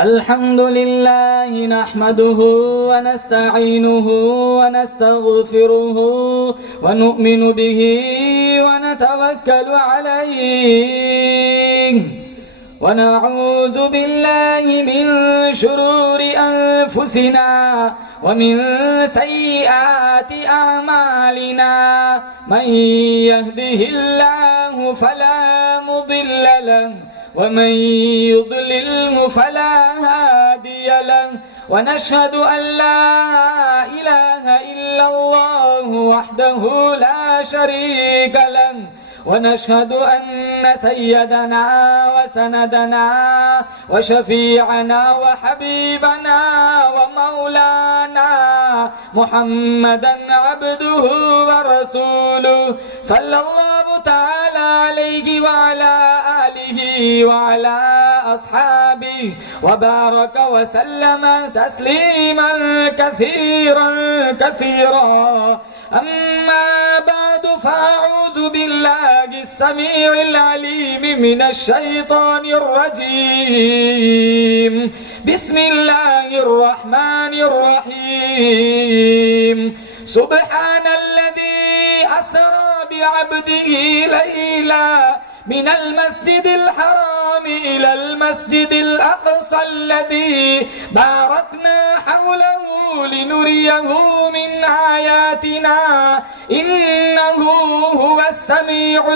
الحمد لله نحمده ونستعينه ونستغفره ونؤمن به ونتوكل عليه ونعوذ بالله من شرور أنفسنا ومن سيئات أعمالنا من يهده الله فلا مضل له ومن يضلله فلا هادي له ونشهد أن لا إله إلا الله وحده لا شريك له ونشهد أن سيدنا وسندنا وشفيعنا وحبيبنا ومولانا محمدا عبده ورسوله صلى الله تعالى عليه وعلى آله وعلى أصحابه وبارك وسلم تسليما كثيرا كثيرا أما بعد فأعوذ بالله السميع العليم من الشيطان الرجيم بسم الله الرحمن الرحيم سبحان الذي أسرى بعبده ليلا من المسجد الحرام إلى المسجد الأقصى الذي باركنا حوله لنريه من آياتنا إنه هو السميع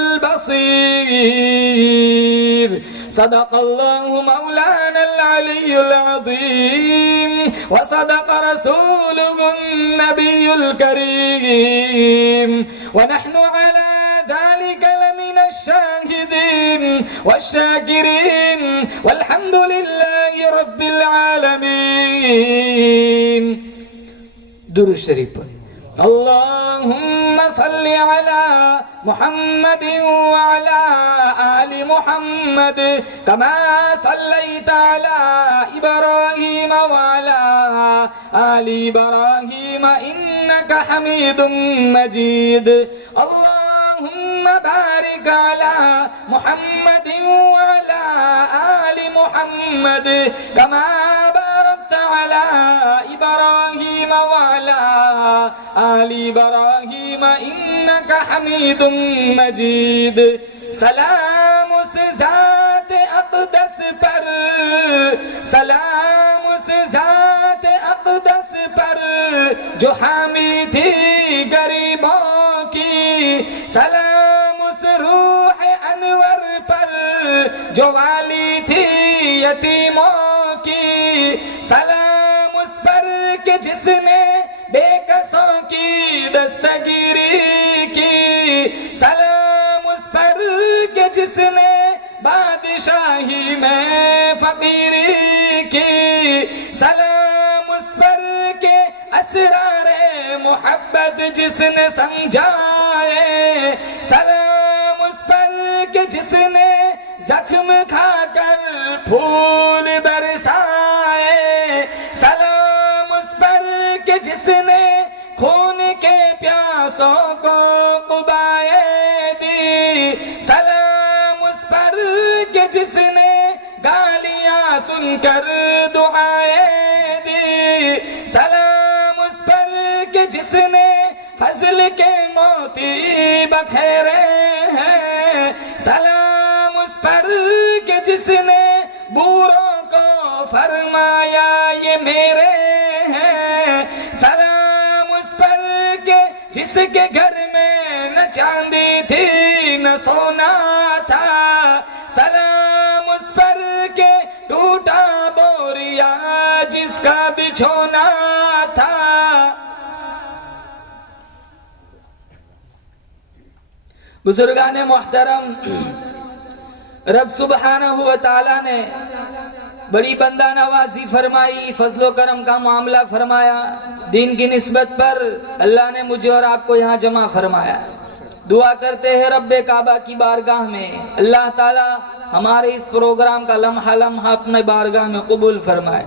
البصير صدق الله مولانا العلي العظيم وصدق رسوله النبي الكريم ونحن على ذلك لمن الشاهدين والشاكرين والحمد لله رب العالمين درود شریف پڑھیں اللهم صل على محمد وعلى آل محمد كما صليت على إبراهيم وعلى آل إبراهيم إنك حميد مجيد اللهم بارك على محمد وعلى آل محمد كما باركت على إبراهيم وعلى آل إبراهيم إنك حميد مجيد سلام سے ذات اقدس پر سلام سے ذات اقدس پر جو حامی تھی غریبوں کی سلام اس روح انور پر جو والی تھی یتیموں کی سلام اس پر کہ جس نے بے کسوں کی دستگیری کی سلام اس پر کہ جس نے بادشاہی میں فقیری کی سلام اس پر کہ اسرار محبت جس نے سمجھائے سلام اس پر کہ جس نے زخم کھا کر پھول برسائے سلام اس پر کہ جس نے خون کے پیاسوں کو قبائے دی سلام اس پر کہ جس نے گالیاں سن کر دعائیں دی سلام اس پر کہ جس نے فضل کے موتی بکھیرے ہیں سلام اس پر کہ جس نے بوروں کو فرمایا یہ میرے ہیں سلام اس پر کہ جس کے گھر میں نہ چاندی تھی نہ سونا تھا سلام اس پر کہ ٹوٹا بوریا جس کا بچھونا تھا بزرگان محترم رب سبحانہ و تعالی نے بڑی بندہ نوازی فرمائی فضل و کرم کا معاملہ فرمایا دین کی نسبت پر اللہ نے مجھے اور آپ کو یہاں جمع فرمایا دعا کرتے ہیں رب کعبہ کی بارگاہ میں اللہ تعالی ہمارے اس پروگرام کا لمحہ لمحہ اپنے بارگاہ میں قبول فرمائے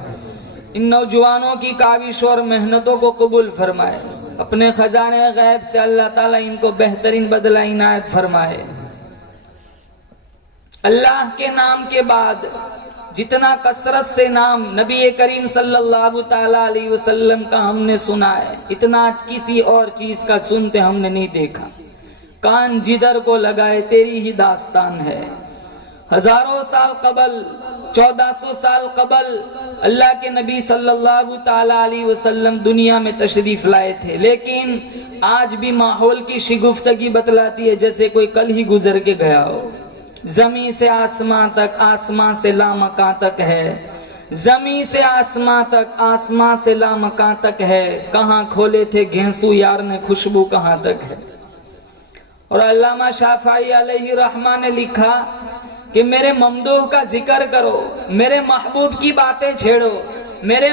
ان نوجوانوں کی کاوشوں اور محنتوں کو قبول فرمائے اپنے خزانے غیب سے اللہ تعالیٰ ان کو بہترین بدلہ عنایت فرمائے اللہ کے نام کے بعد جتنا کثرت سے نام نبی کریم صلی اللہ تعالی علیہ وسلم کا ہم نے سنا ہے، اتنا کسی اور چیز کا سنتے ہم نے نہیں دیکھا۔ کان جدھر کو لگائے تیری ہی داستان ہے۔ ہزاروں سال قبل، 1400 سال قبل اللہ کے نبی صلی اللہ تعالی علیہ وسلم دنیا میں تشریف لائے تھے، لیکن آج بھی ماحول کی شگفتگی بتلاتی ہے جیسے کوئی کل ہی گزر کے گیا ہو۔ زمین سے آسمان تک، آسمان سے لامکاں تک ہے، زمین سے آسمان تک، آسمان سے لامکاں تک ہے، کہاں کھولے تھے گھینسو یار نے خوشبو کہاں تک ہے۔ اور علامہ شافعی علیہ رحمہ نے لکھا کہ میرے ممدوح کا ذکر کرو، میرے محبوب کی باتیں چھیڑو۔ میرے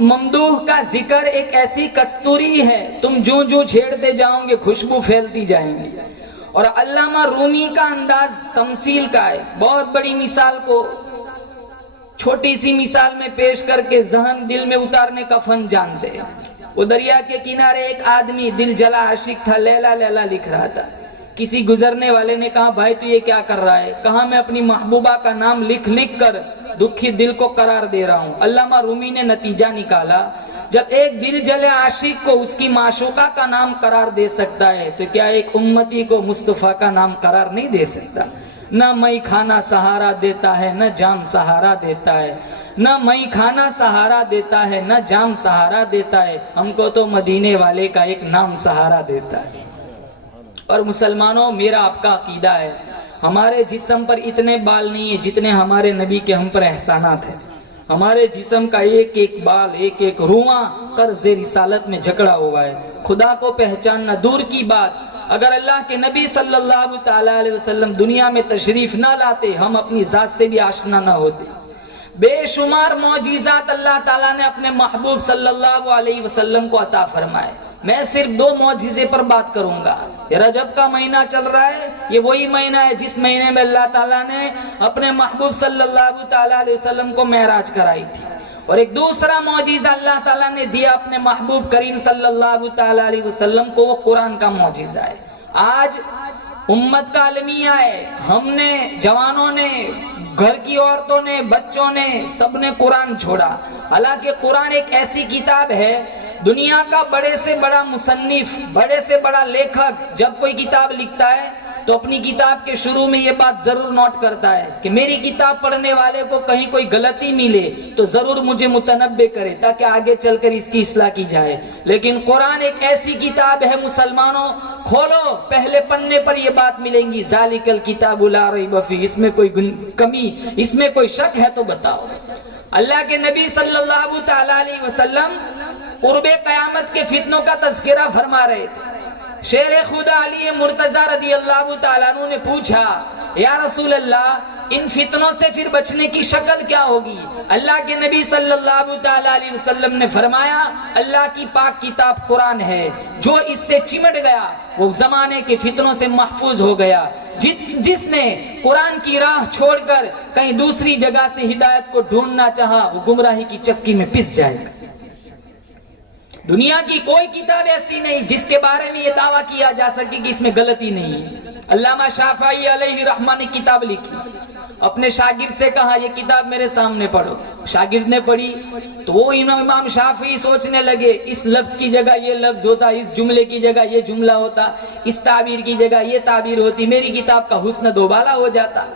ممدوح کا ذکر ایک ایسی کستوری ہے، تم جوں جوں چھیڑتے جاؤ گے خوشبو پھیلتی جائیں گی۔ اور علامہ رومی کا انداز تمثیل کا ہے، بہت بڑی مثال کو چھوٹی سی مثال میں پیش کر کے ذہن دل میں اتارنے کا فن جانتے ہیں۔ وہ دریا کے کنارے ایک آدمی دل جلا عاشق تھا، لیلا لیلا لکھ رہا تھا۔ کسی گزرنے والے نے کہا بھائی تو یہ کیا کر رہا ہے؟ کہا میں اپنی محبوبہ کا نام لکھ لکھ کر دکھی دل کو قرار دے رہا ہوں۔ علامہ رومی نے نتیجہ نکالا، جب ایک دل جلے عاشق کو اس کی معشوقہ کا نام قرار دے سکتا ہے تو کیا ایک امتی کو مصطفیٰ کا نام قرار نہیں دے سکتا؟ نہ مئی کھانا سہارا دیتا ہے، نہ جام سہارا دیتا ہے، نہ مئی کھانا سہارا دیتا ہے، نہ جام سہارا دیتا ہے، ہم کو تو مدینے والے کا ایک نام سہارا دیتا ہے۔ اور مسلمانوں، میرا آپ کا عقیدہ ہے، ہمارے جسم پر اتنے بال نہیں ہیں جتنے ہمارے نبی کے ہم پر احسانات ہیں۔ ہمارے جسم کا ایک ایک بال، ایک ایک رواں قرض رسالت میں جکڑا ہوا ہے۔ خدا کو پہچاننا دور کی بات، اگر اللہ کے نبی صلی اللہ تعالی علیہ وسلم دنیا میں تشریف نہ لاتے، ہم اپنی ذات سے بھی آشنا نہ ہوتے۔ بے شمار معجزات اللہ تعالیٰ نے اپنے محبوب صلی اللہ علیہ وسلم کو عطا فرمائے۔ میں صرف 2 معجزے پر بات کروں گا۔ یہ رجب کا مہینہ چل رہا ہے، یہ وہی مہینہ ہے جس مہینے میں اللہ تعالیٰ نے اپنے محبوب صلی اللہ تعالی علیہ وسلم کو معراج کرائی تھی۔ اور ایک دوسرا معجزہ اللہ تعالیٰ نے دیا اپنے محبوب کریم صلی اللہ تعالی علیہ وسلم کو، وہ قرآن کا معجزہ ہے۔ آج امت کا المیہ ہے، ہم نے، جوانوں نے، گھر کی عورتوں نے، بچوں نے، سب نے قرآن چھوڑا۔ حالانکہ قرآن ایک ایسی کتاب ہے، دنیا کا بڑے سے بڑا مصنف، بڑے سے بڑا لیکھک جب کوئی کتاب لکھتا ہے تو اپنی کتاب کے شروع میں یہ بات ضرور نوٹ کرتا ہے کہ میری کتاب پڑھنے والے کو کہیں کوئی غلطی ملے تو ضرور مجھے متنبہ کرے تاکہ آگے چل کر اس کی اصلاح کی جائے۔ لیکن قرآن ایک ایسی کتاب ہے مسلمانوں، کھولو پہلے پنے پر یہ بات ملیں گی، ذالک الکتاب لا ریب فیہ، اس میں کوئی کمی، اس میں کوئی شک ہے تو بتاؤ۔ اللہ کے نبی صلی اللہ تعالی علیہ وسلم قرب قیامت کے فتنوں کا تذکرہ فرما رہے تھے۔ شیر خدا علی مرتضی رضی اللہ تعالیٰ عنہ نے پوچھا یا رسول اللہ ان فتنوں سے پھر بچنے کی شکل کیا ہوگی؟ اللہ کے نبی صلی اللہ تعالیٰ علیہ وسلم نے فرمایا اللہ کی پاک کتاب قرآن ہے، جو اس سے چمٹ گیا وہ زمانے کے فتنوں سے محفوظ ہو گیا۔ جس نے قرآن کی راہ چھوڑ کر کہیں دوسری جگہ سے ہدایت کو ڈھونڈنا چاہا وہ گمراہی کی چکی میں پس جائے گا۔ دنیا کی کوئی کتاب ایسی نہیں جس کے بارے میں یہ دعویٰ کیا جا سکے کہ اس میں غلطی نہیں ہے۔ علامہ شافعی علیہ رحمہ نے کتاب لکھی، اپنے شاگرد سے کہا یہ کتاب میرے سامنے پڑھو۔ شاگرد نے پڑھی تو وہ امام شافعی سوچنے لگے اس لفظ کی جگہ یہ لفظ ہوتا، اس جملے کی جگہ یہ جملہ ہوتا، اس تعبیر کی جگہ یہ تعبیر ہوتی، میری کتاب کا حسن دوبالا ہو جاتا۔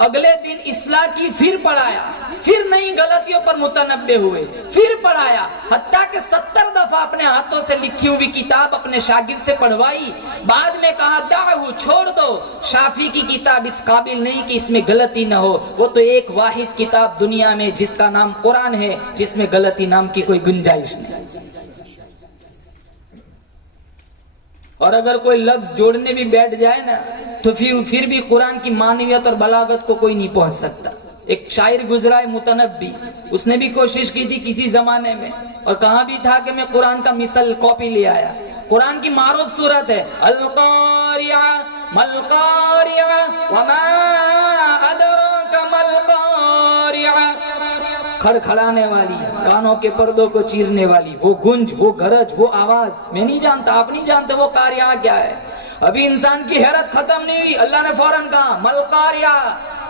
اگلے دن اصلاح کی، پھر پڑھایا، پھر نئی غلطیوں پر متنبہ ہوئے، پھر پڑھایا، حتیٰ کہ 70 دفعہ اپنے ہاتھوں سے لکھی ہوئی کتاب اپنے شاگرد سے پڑھوائی۔ بعد میں کہا دعو، چھوڑ دو، شافعی کی کتاب اس قابل نہیں کہ اس میں غلطی نہ ہو، وہ تو ایک واحد کتاب دنیا میں جس کا نام قرآن ہے، جس میں غلطی نام کی کوئی گنجائش نہیں۔ اور اگر کوئی لفظ جوڑنے بھی بیٹھ جائے نا تو پھر بھی قرآن کی معنویت اور بلاغت کو کوئی نہیں پہنچ سکتا۔ ایک شاعر گزرا ہے متنبی، اس نے بھی کوشش کی تھی کسی زمانے میں، اور کہاں بھی تھا کہ میں قرآن کا مثل کاپی لے آیا۔ قرآن کی معروف صورت ہے القاریہ ملقاریہ وما ادراک ملقاریہ، کھڑکھڑانے والی، کانوں کے پردوں کو چیرنے والی، وہ گنج، وہ گرج، وہ آواز، میں نہیں جانتا، آپ نہیں جانتے وہ قاریہ کیا ہے۔ ابھی انسان کی حیرت ختم نہیں ہوئی، اللہ نے فوراً کہا ملقاریہ،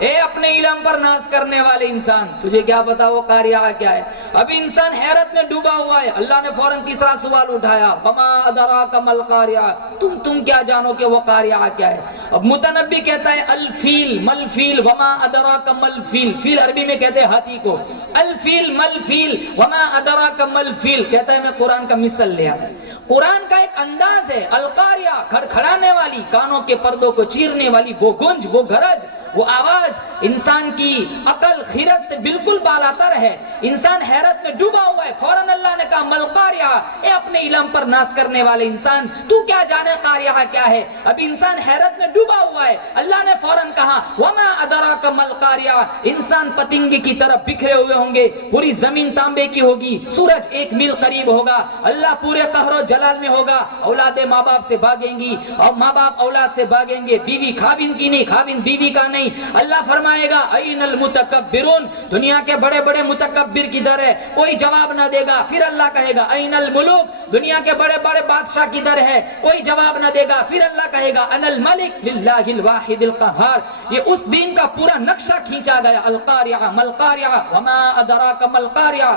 اے اپنے علم پر ناز کرنے والے انسان، تجھے کیا پتا وہ قاریہ کیا ہے؟ ابھی انسان حیرت میں ڈوبا ہوا ہے، اللہ نے فوراً تیسرا سوال اٹھایا، وما ادراک مل قاریہ، تم کیا جانو کہ وہ قاریہ کیا ہے؟ اب متنبی کہتا ہے الفیل مل فیل وما ادراک مل فیل، فیل عربی میں کہتے ہیں ہاتھی کو، الفیل مل فیل وما ادراک مل فیل، کہتا ہے میں قرآن کا مثل لیا ہے۔ قرآن کا ایک انداز ہے، القاریہ، کھڑکھڑانے والی، کانوں کے پردوں کو چیرنے والی وہ گنج، وہ گرج، وہ آواز انسان کی عقل خیرت سے بالکل بالاتر ہے۔ انسان حیرت میں ڈوبا ہوا ہے، فوراً اللہ نے کہا مل قاریہ، اے اپنے علم پر ناز کرنے والے انسان تو کیا جانے قاریہ کیا ہے؟ ابھی انسان حیرت میں ڈوبا ہوا ہے، اللہ نے فوراً کہا وما ادراک مل قاریہ، انسان پتنگے کی طرح بکھرے ہوئے ہوں گے، پوری زمین تانبے کی ہوگی، سورج 1 میل قریب ہوگا، اللہ پورے قہر و جلال میں ہوگا، اولادیں ماں باپ سے بھاگیں گی اور ماں باپ اولاد سے بھاگیں گے، بیوی خاوند کی نہیں، خاوند بیوی کا نہیں۔ اللہ فرمائے گا این المتکبرون، دنیا کے بڑے بڑے متکبر کدھر ہے؟ کوئی جواب نہ دے گا۔ پھر اللہ کہے گا این الملوک، دنیا کے بڑے بڑے بادشاہ کدھر ہے؟ کوئی جواب نہ دے گا۔ پھر اللہ کہے گا انا الملک للہ الواحد القہار۔ یہ اس دن کا پورا نقشہ کھینچا گیا، القاریہ مل قاریہ وما ادراک مل قاریہ۔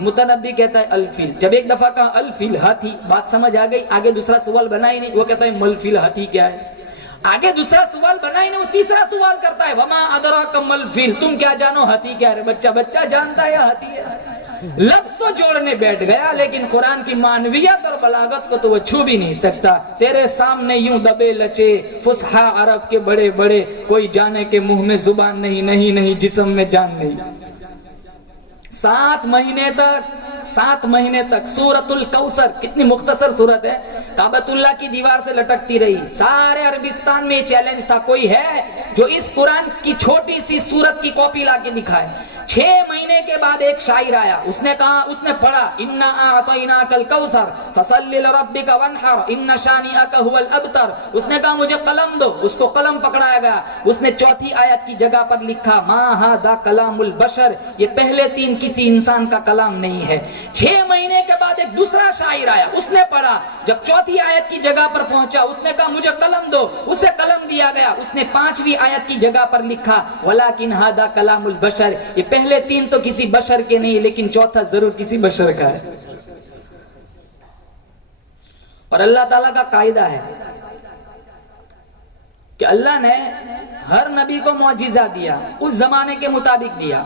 متنبی کہتا ہے الفیل، جب ایک دفعہ کہا الفیل ہاتھی، بات سمجھ آ گئی، آگے دوسرا سوال بنا ہی نہیں، وہ کہتا ہے مل فیل ہاتھی کیا ہے؟ آگے دوسرا سوال بنا ہی نہیں، وہ تیسرا سوال کرتا ہے وما ادراک مل فیل، تم کیا جانو ہاتھی کیا ہے؟ بچہ جانتا ہے ہاتھی ہے۔ لفظ تو جوڑنے بیٹھ گیا، لیکن قرآن کی معنویت اور بلاغت کو تو وہ چھو بھی نہیں سکتا۔ تیرے سامنے یوں دبے لچے فصحا عرب کے بڑے بڑے، کوئی جانے کے منہ میں زبان نہیں، نہیں جسم میں جان نہیں۔ 7 مہینے تک سورۃ الکوثر، کتنی مختصر سورت ہے، کعبۃ اللہ کی دیوار سے لٹکتی رہی۔ سارے عربستان میں یہ چیلنج تھا، کوئی ہے جو اس قرآن کی چھوٹی سی سورت کی کاپی لا کے دکھائے۔ 6 مہینے کے بعد ایک شاعر آیا، اس نے کہا، اس نے پڑھا انا اعطیناک الکوثر فصل لربک وانحر ان شانئک هو الابتر۔ اس نے کہا مجھے قلم دو، اس کو قلم پکڑایا گیا، اس نے 4تھی آیت کی جگہ پر لکھا ما ھذا کلام البشر، یہ پہلے 3 کسی انسان کا کلام نہیں ہے۔ 6 مہینے کے بعد ایک دوسرا شاعر آیا، اس نے پڑھا، جب 4تھی آیت کی جگہ پر پہنچا، اس نے کہا مجھے قلم دو، اسے قلم دیا گیا، اس نے 5ویں آیت کی جگہ پر لکھا ولکن ھذا کلام البشر، یہ پہلے 3 تو کسی بشر کے نہیں، لیکن 4تھا ضرور کسی بشر کا ہے۔ اور اللہ تعالیٰ کا قاعدہ ہے کہ اللہ نے ہر نبی کو معجزہ دیا، اس زمانے کے مطابق دیا۔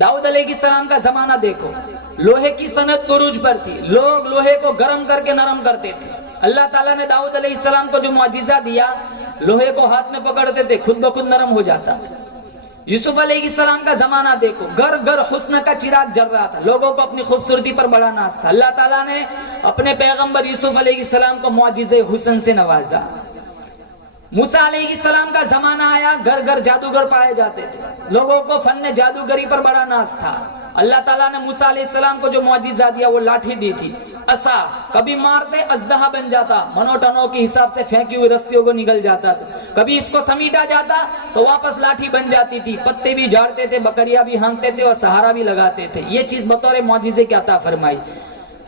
داؤد علیہ السلام کا زمانہ دیکھو، لوہے کی صنعت عروج پر تھی، لوگ لوہے کو گرم کر کے نرم کرتے تھے۔ اللہ تعالیٰ نے داؤد علیہ السلام کو جو معجزہ دیا، لوہے کو ہاتھ میں پکڑتے تھے، خود بخود نرم ہو جاتا تھا۔ یوسف علیہ السلام کا زمانہ دیکھو، گھر گھر حسن کا چراغ جل رہا تھا، لوگوں کو اپنی خوبصورتی پر بڑا ناز تھا۔ اللہ تعالیٰ نے اپنے پیغمبر یوسف علیہ السلام کو معجزے حسن سے نوازا۔ موسیٰ علیہ السلام کا زمانہ آیا، گھر گھر جادوگر پائے جاتے تھے، لوگوں کو فن جادوگری پر بڑا ناز تھا۔ اللہ تعالیٰ نے موسیٰ علیہ السلام کو جو معجزہ دیا وہ لاٹھی دی تھی، عصا، کبھی مارتے اژدہا بن جاتا، منو ٹنو کے حساب سے پھینکی ہوئی رسیوں کو نگل جاتا تھا، کبھی اس کو سمیٹا جاتا تو واپس لاٹھی بن جاتی تھی، پتے بھی جھاڑتے تھے، بکریاں بھی ہانکتے تھے اور سہارا بھی لگاتے تھے۔ یہ چیز بطور معجزے کی عطا فرمائی۔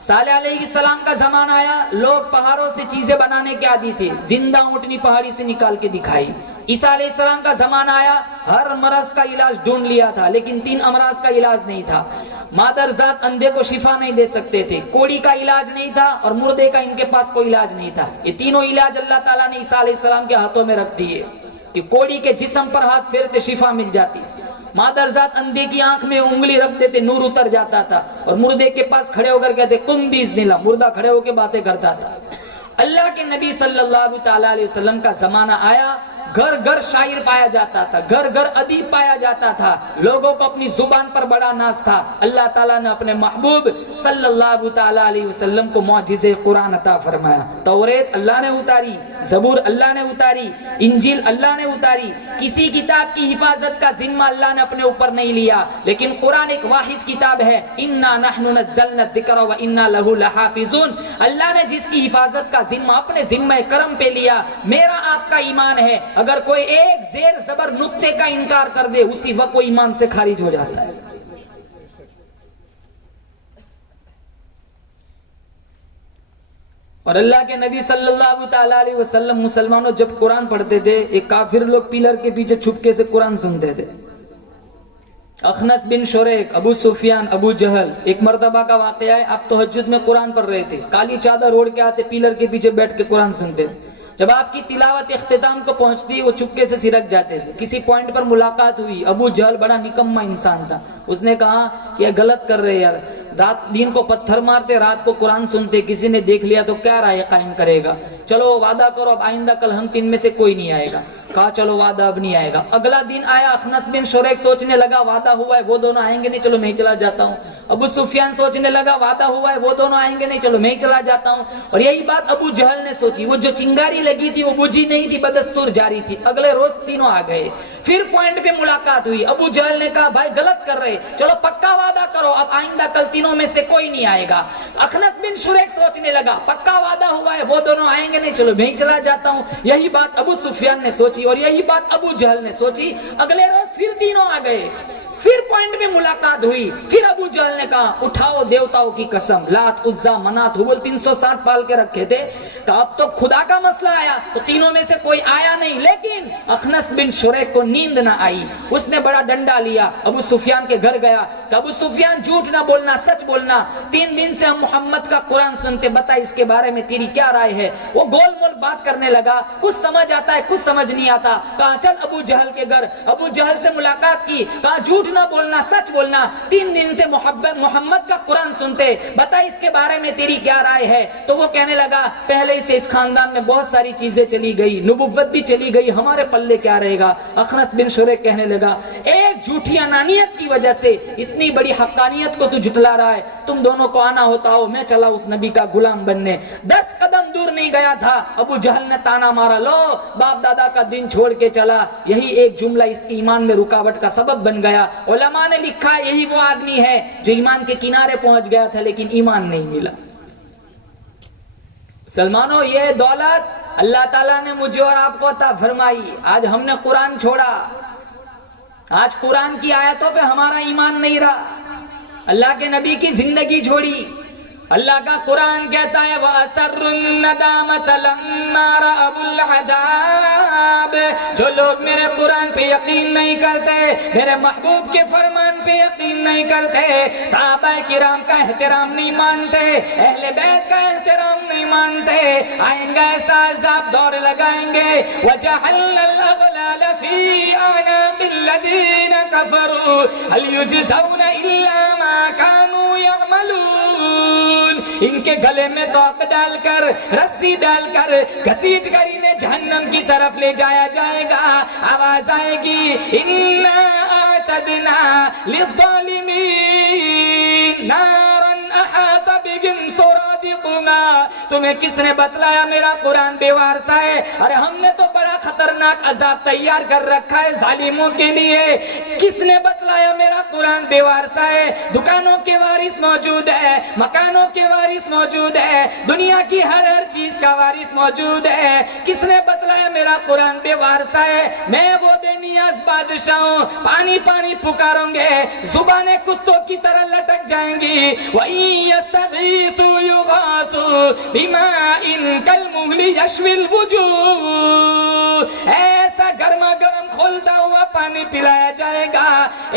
صالح علیہ السلام کا زمانہ آیا، لوگ پہاڑوں سے چیزیں بنانے کے عادی تھے، زندہ اونٹنی پہاڑی سے نکال کے دکھائی۔ عیسیٰ علیہ السلام کا زمانہ آیا، ہر مرض کا علاج ڈھونڈ لیا تھا، لیکن 3 امراض کا علاج نہیں تھا۔ مادر ذات اندھے کو شفا نہیں دے سکتے تھے، کوڑی کا علاج نہیں تھا، اور مردے کا ان کے پاس کوئی علاج نہیں تھا۔ یہ تینوں علاج اللہ تعالیٰ نے عیسیٰ علیہ السلام کے ہاتھوں میں رکھ دیے کہ کوڑی کے جسم پر ہاتھ پھیرتے شفا مل جاتی، مادر ذات اندھے کی آنکھ میں انگلی رکھ دیتے، نور اتر جاتا تھا، اور مردے کے پاس کھڑے ہو کر کہتے قم باذن اللہ، مردہ کھڑے ہو کے باتیں کرتا تھا۔ اللہ کے نبی صلی اللہ تعالیٰ علیہ وسلم کا زمانہ آیا، گھر گھر شاعر پایا جاتا تھا، گھر گھر ادیب پایا جاتا تھا، لوگوں کو اپنی زبان پر بڑا ناز تھا۔ اللہ تعالیٰ نے اپنے محبوب صلی اللہ تعالیٰ علیہ وسلم کو معجزے قرآن عطا فرمایا۔ توریت اللہ نے اتاری، زبور اللہ نے اتاری، انجیل اللہ نے اتاری۔ کسی کتاب کی حفاظت کا ذمہ اللہ نے اپنے اوپر نہیں لیا، لیکن قرآن ایک واحد کتاب ہے، انا نحن نزلنا الذکر وانا لہ لحافظون۔ اللہ نے جس کی حفاظت کا ذمہ اپنے ذمہ کرم پہ لیا، میرا آپ کا ایمان ہے، اگر کوئی ایک زیر زبر نقطے کا انکار کر دے اسی وقت وہ ایمان سے خارج ہو جاتا ہے۔ اور اللہ کے نبی صلی اللہ تعالی علیہ وسلم مسلمانوں جب قرآن پڑھتے تھے ایک کافر لوگ پیلر کے پیچھے چھپکے سے قرآن سنتے تھے. اخنس بن شریک، ابو سفیان، ابو جہل. ایک مرتبہ کا واقعہ ہے، آپ تہجد میں قرآن پڑھ رہے تھے، کالی چادر اوڑھ کے آتے، پیلر کے پیچھے بیٹھ کے قرآن سنتے تھے. جب آپ کی تلاوت اختتام کو پہنچتی وہ چپکے سے سرک جاتے تھے. کسی پوائنٹ پر ملاقات ہوئی، ابو جہل بڑا نکما انسان تھا، اس نے کہا کہ یہ غلط کر رہے یار، دین کو پتھر مارتے، رات کو قرآن سنتے، کسی نے دیکھ لیا تو کیا رائے قائم کرے گا، چلو وعدہ کرو اب آئندہ کل ہم تین میں سے کوئی نہیں آئے گا. کہا چلو وعدہ اب نہیں آئے گا. اگلا دن آیا، اخنس بن شریک سوچنے لگا وعدہ ہوا ہے وہ دونوں آئیں گے نہیں، چلو میں ہی چلا جاتا ہوں. ابو سفیان سوچنے لگا وعدہ ہوا ہے وہ دونوں آئیں گے نہیں، چلو میں ہی چلا جاتا ہوں. اور یہی بات ابو جہل نے سوچی، وہ جو چنگاری لگی تھی وہ بجھی نہیں تھی، بدستور جاری تھی. اگلے روز تینوں آ گئے، پھر پوائنٹ پہ ملاقات ہوئی. ابو جہل نے کہا بھائی غلط کر رہے، چلو پکا وعدہ کرو اب آئندہ کل تینوں میں سے کوئی نہیں آئے گا. اخنس بن شریک سوچنے لگا پکا وعدہ ہوا ہے وہ دونوں آئیں گے نہیں، چلو میں ہی چلا جاتا ہوں. یہی بات ابو سفیان نے سوچی اور یہی بات ابو جہل نے سوچی. اگلے روز پھر تینوں آ گئے، پھر پوائنٹ پہ ملاقات ہوئی. پھر ابو جہل نے کہا اٹھاؤ دیوتاؤں کی قسم، لات عزا منات ہبل 360 پال کے رکھے تھے، تو اب تو خدا کا مسئلہ آیا تو تینوں میں سے کوئی آیا نہیں. لیکن اخنس بن شریک کو نیند نہ آئی، اس نے بڑا ڈنڈا لیا، ابو سفیان کے گھر گیا کہ ابو سفیان جھوٹ نہ بولنا، سچ بولنا، 3 دن سے ہم محمد کا قرآن سنتے، بتا اس کے بارے میں تیری کیا رائے ہے. وہ گول مول بات کرنے لگا، کچھ سمجھ آتا ہے کچھ سمجھ نہیں آتا. کہا چل ابو جہل کے گھر، ابو جہل سے ملاقات کی، کہا جھوٹ نہ بولنا، سچ بولنا، 3 دن سے محمد کا قرآن سنتے، بتا اس کے بارے میں تیری کیا رائے ہے. تو وہ کہنے لگا پہلے سے اس خاندان میں بہت ساری چیزیں چلی گئی، نبوت بھی چلی گئی، ہمارے پلے کیا رہے گا. اخنس بن شریک کہنے لگا ایک جھوٹی انانیت کی وجہ سے اتنی بڑی حقانیت کو تو جھٹلا رہا ہے، تم دونوں کو آنا ہوتا ہو، میں چلا اس نبی کا غلام بننے. 10 قدم دور نہیں گیا تھا، ابو جہل نے تانا مارا، لو باپ دادا کا دین چھوڑ کے چلا. یہی ایک جملہ اس کی ایمان میں رکاوٹ کا سبب بن گیا. علماء نے لکھا یہی وہ آدمی ہے جو ایمان کے کنارے پہنچ گیا تھا لیکن ایمان نہیں ملا. مسلمانوں یہ دولت اللہ تعالیٰ نے مجھے اور آپ کو عطا فرمائی. آج ہم نے قرآن چھوڑا، آج قرآن کی آیتوں پہ ہمارا ایمان نہیں رہا، اللہ کے نبی کی زندگی چھوڑی. اللہ کا قرآن کہتا ہے وَأَسَرُّ النَّدَامَةَ لَمَّا رَأَوُا الْعَذَابَ، جو لوگ میرے قرآن پہ یقین نہیں کرتے، میرے محبوب کے فرمان پہ یقین نہیں کرتے، صحابہ کرام کا احترام نہیں مانتے، اہل بیت کا احترام نہیں مانتے، آئیں گے ایسا عذاب دور لگائیں گے. وَجَعَلْنَا الْأَغْلَالَ فِي أَعْنَاقِ الَّذِينَ كَفَرُوا هَلْ يُجْزَوْنَ إِلَّا مَا كَانُوا يَعْمَلُونَ. ان کے گلے میں توق ڈال کر، رسی ڈال کر، گھسیٹ کر انہیں جہنم کی طرف لے جایا جائے گا. آواز آئے گی اِنَّا أَعْتَدْنَا لِلظَّالِمِينَ نَارًا أَحَاطَ بِهِمْ سُرَادِقُهَا. تمہیں کس نے بتلایا میرا قرآن بے وارثہ ہے؟ ارے ہم نے تو بڑا خطرناک عذاب تیار کر رکھا ہے ظالموں کے لیے. کس نے بتلایا میرا قرآن بے وارثہ ہے؟ دکانوں کے وارث موجود ہے، مکانوں کے وارث موجود ہے، دنیا کی ہر چیز کا وارث موجود ہے. کس نے بتلایا میرا قرآن بے وارثہ ہے؟ میں وہ بے نیاز بادشاہ ہوں، پانی پانی پکاروں گے، زبانیں کتوں کی طرح لٹک جائیں گی. وَإِن يَسْتَغِيثُوا يُغَاثُوا بِمَاءٍ كَالْمُهْلِ يَشْوِي الْوُجُوهَ. ایسا گرما گرم کھولتا ہوا پانی پلایا جائے گا،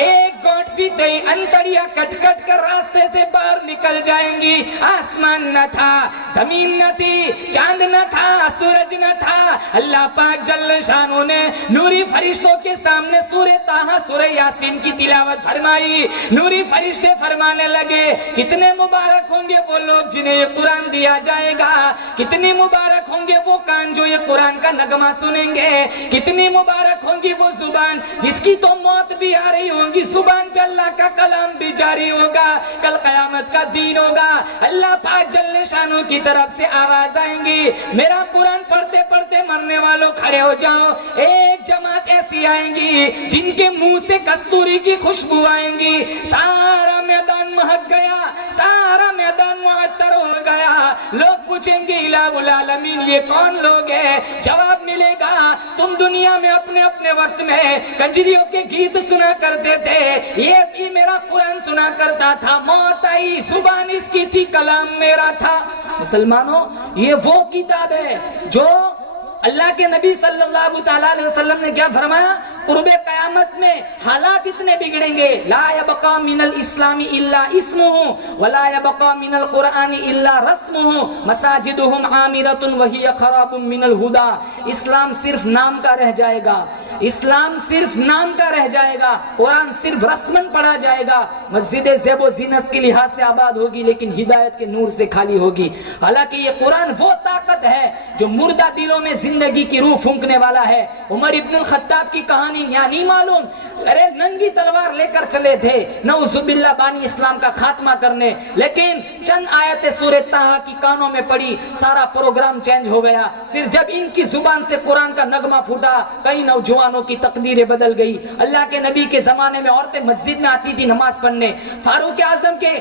ایک گھونٹ پیتے ہی انتڑیاں کٹ کٹ کر راستے سے باہر نکل جائیں گی. آسمان نہ تھا، زمین نہ تھی، چاند نہ تھا، سورج نہ تھا. اللہ پاک جل شانہ نے نوری فرشتوں کے سامنے سورہ طٰہٰ سورہ یاسین کی تلاوت فرمائی. نوری فرشتے فرمانے لگے کتنے مبارک ہوں گے وہ لوگ جنہیں یہ قرآن دیا جائے گا، کتنی مبارک ہوں گے وہ کان جو یہ قرآن کا نغمہ سنیں گے، کتنی مبارک ہوں گی وہ زبان جس کی تو موت بھی آ رہی ہوگی، زبان پہ اللہ کا کلام بھی جاری ہوگا، کل قیامت کا دین ہوگا. اللہ پاک جل شانہ کی طرف سے آواز آئیں گی میرا قرآن پڑھتے پڑھتے مرنے والوں کھڑے ہو جاؤ. ایک جماعت ایسی آئیں گی جن کے منہ سے کستوری کی خوشبو آئیں گی، سارا میدان مہک گیا، سارا میدان معطر ہو گیا. لوگ پوچھیں گے الہ العالمین یہ کون لوگ ہیں؟ جواب ملے گا تم دنیا میں اپنے اپنے وقت میں کنجریوں کے گیت سنا کرتے تھے، یہ بھی میرا قرآن سنا کرتا تھا، موت آئی زبان اس کی تھی، کلام میرا تھا. مسلمانوں یہ وہ کتاب ہے جو اللہ کے نبی صلی اللہ تعالیٰ علیہ وسلم نے کیا فرمایا؟ قرب قیامت میں حالات اتنے بگڑیں گے، لا یبقى من الاسلام الا اسمه ولا يبقى من القرآن الا رسمه مساجدهم عامرة وهي خراب من الهدى۔ اسلام صرف نام کا رہ جائے گا، اسلام صرف نام کا رہ جائے گا، قرآن صرف رسمن پڑھا جائے گا، مسجدیں زیب و زینت کے لحاظ سے آباد ہوگی لیکن ہدایت کے نور سے خالی ہوگی۔ حالانکہ یہ قرآن وہ طاقت ہے جو مردہ دلوں میں زندگی کی روح پھونکنے والا ہے۔ عمر ابن الخطاب کی کہانی یہاں نہیں معلوم، ارے ننگی تلوار لے کر چلے تھے نعوذ باللہ بانی اسلام کا خاتمہ کرنے، لیکن چند آیت سورہ طٰہٰ کی کانوں میں پڑی، سارا پروگرام چینج ہو گیا۔ پھر جب ان کی زبان سے قرآن کا نغمہ پھوٹا، کئی نوجوانوں کی تقدیریں بدل گئی۔ اللہ کے نبی کے زمانے میں عورتیں مسجد میں آتی تھی نماز پڑھنے، فاروق اعظم کے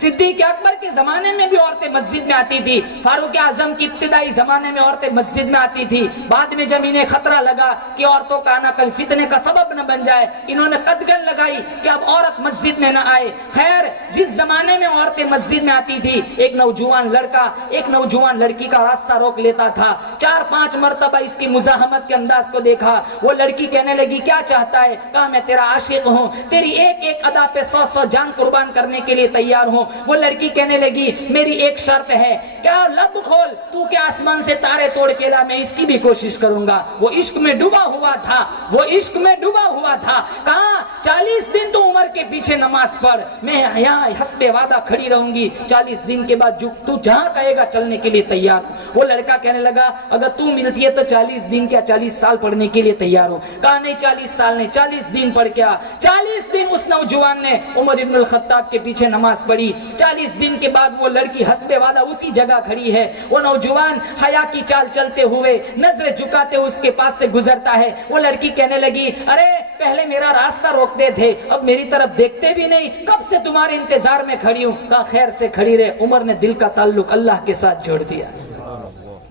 صدیق اکبر کے زمانے میں بھی عورتیں مسجد میں آتی تھی، فاروق اعظم کی ابتدائی زمانے میں عورتیں مسجد میں آتی تھی۔ بعد میں جب انہیں خطرہ لگا کہ عورتوں کا آنا کل فتنے کا سبب نہ بن جائے، انہوں نے قدغن لگائی کہ اب عورت مسجد میں نہ آئے۔ خیر، جس زمانے میں عورتیں مسجد میں آتی تھی، ایک نوجوان لڑکا ایک نوجوان لڑکی کا راستہ روک لیتا تھا۔ 4-5 مرتبہ اس کی مزاحمت کے انداز کو دیکھا، وہ لڑکی کہنے لگی کیا چاہتا ہے؟ کہا میں تیرا عاشق ہوں، تیری ایک ایک ادا پہ 100 جان قربان کرنے کے لیے تیار ہوں۔ وہ لڑکی کہنے لگی میری ایک شرط ہے، کیا لب کھول، تو کیا آسمان سے تارے توڑ کے لا، میں اس کی بھی کوشش کروں گا۔ وہ عشق میں ڈوبا ہوا تھا، وہ عشق میں ڈوبا ہوا تھا۔ کہا 40 دن تو عمر کے پیچھے نماز پڑھ، میں یہاں حسب وعدہ کھڑی رہوں گی، 40 دن کے بعد تو جہاں کہے گا چلنے کے لیے تیار ہوں۔ وہ لڑکا کہنے لگا اگر تو ملتی ہے تو 40 دن کیا 40 سال پڑھنے کے لیے تیار ہوں۔ کہا نہیں 40 سال نہیں، 40 دن پڑھ کیا۔ 40 دن اس نوجوان نے عمر ابن الخطاب کے پیچھے نماز پڑھی۔ 40 دن کے بعد وہ لڑکی حسب وعدہ اسی جگہ کھڑی ہے۔ وہ نوجوان حیا کی چال چلتے ہوئے نظریں جھکاتے ہوئے اس کے پاس سے گزرتا ہے۔ وہ لڑکی کہنے لگی ارے پہلے میرا راستہ روکتے تھے، اب میری طرف دیکھتے بھی نہیں، کب سے تمہارے انتظار میں کھڑی ہوں۔ کہا خیر سے کھڑی رہے۔ عمر نے دل کا تعلق اللہ کے ساتھ جوڑ دیا۔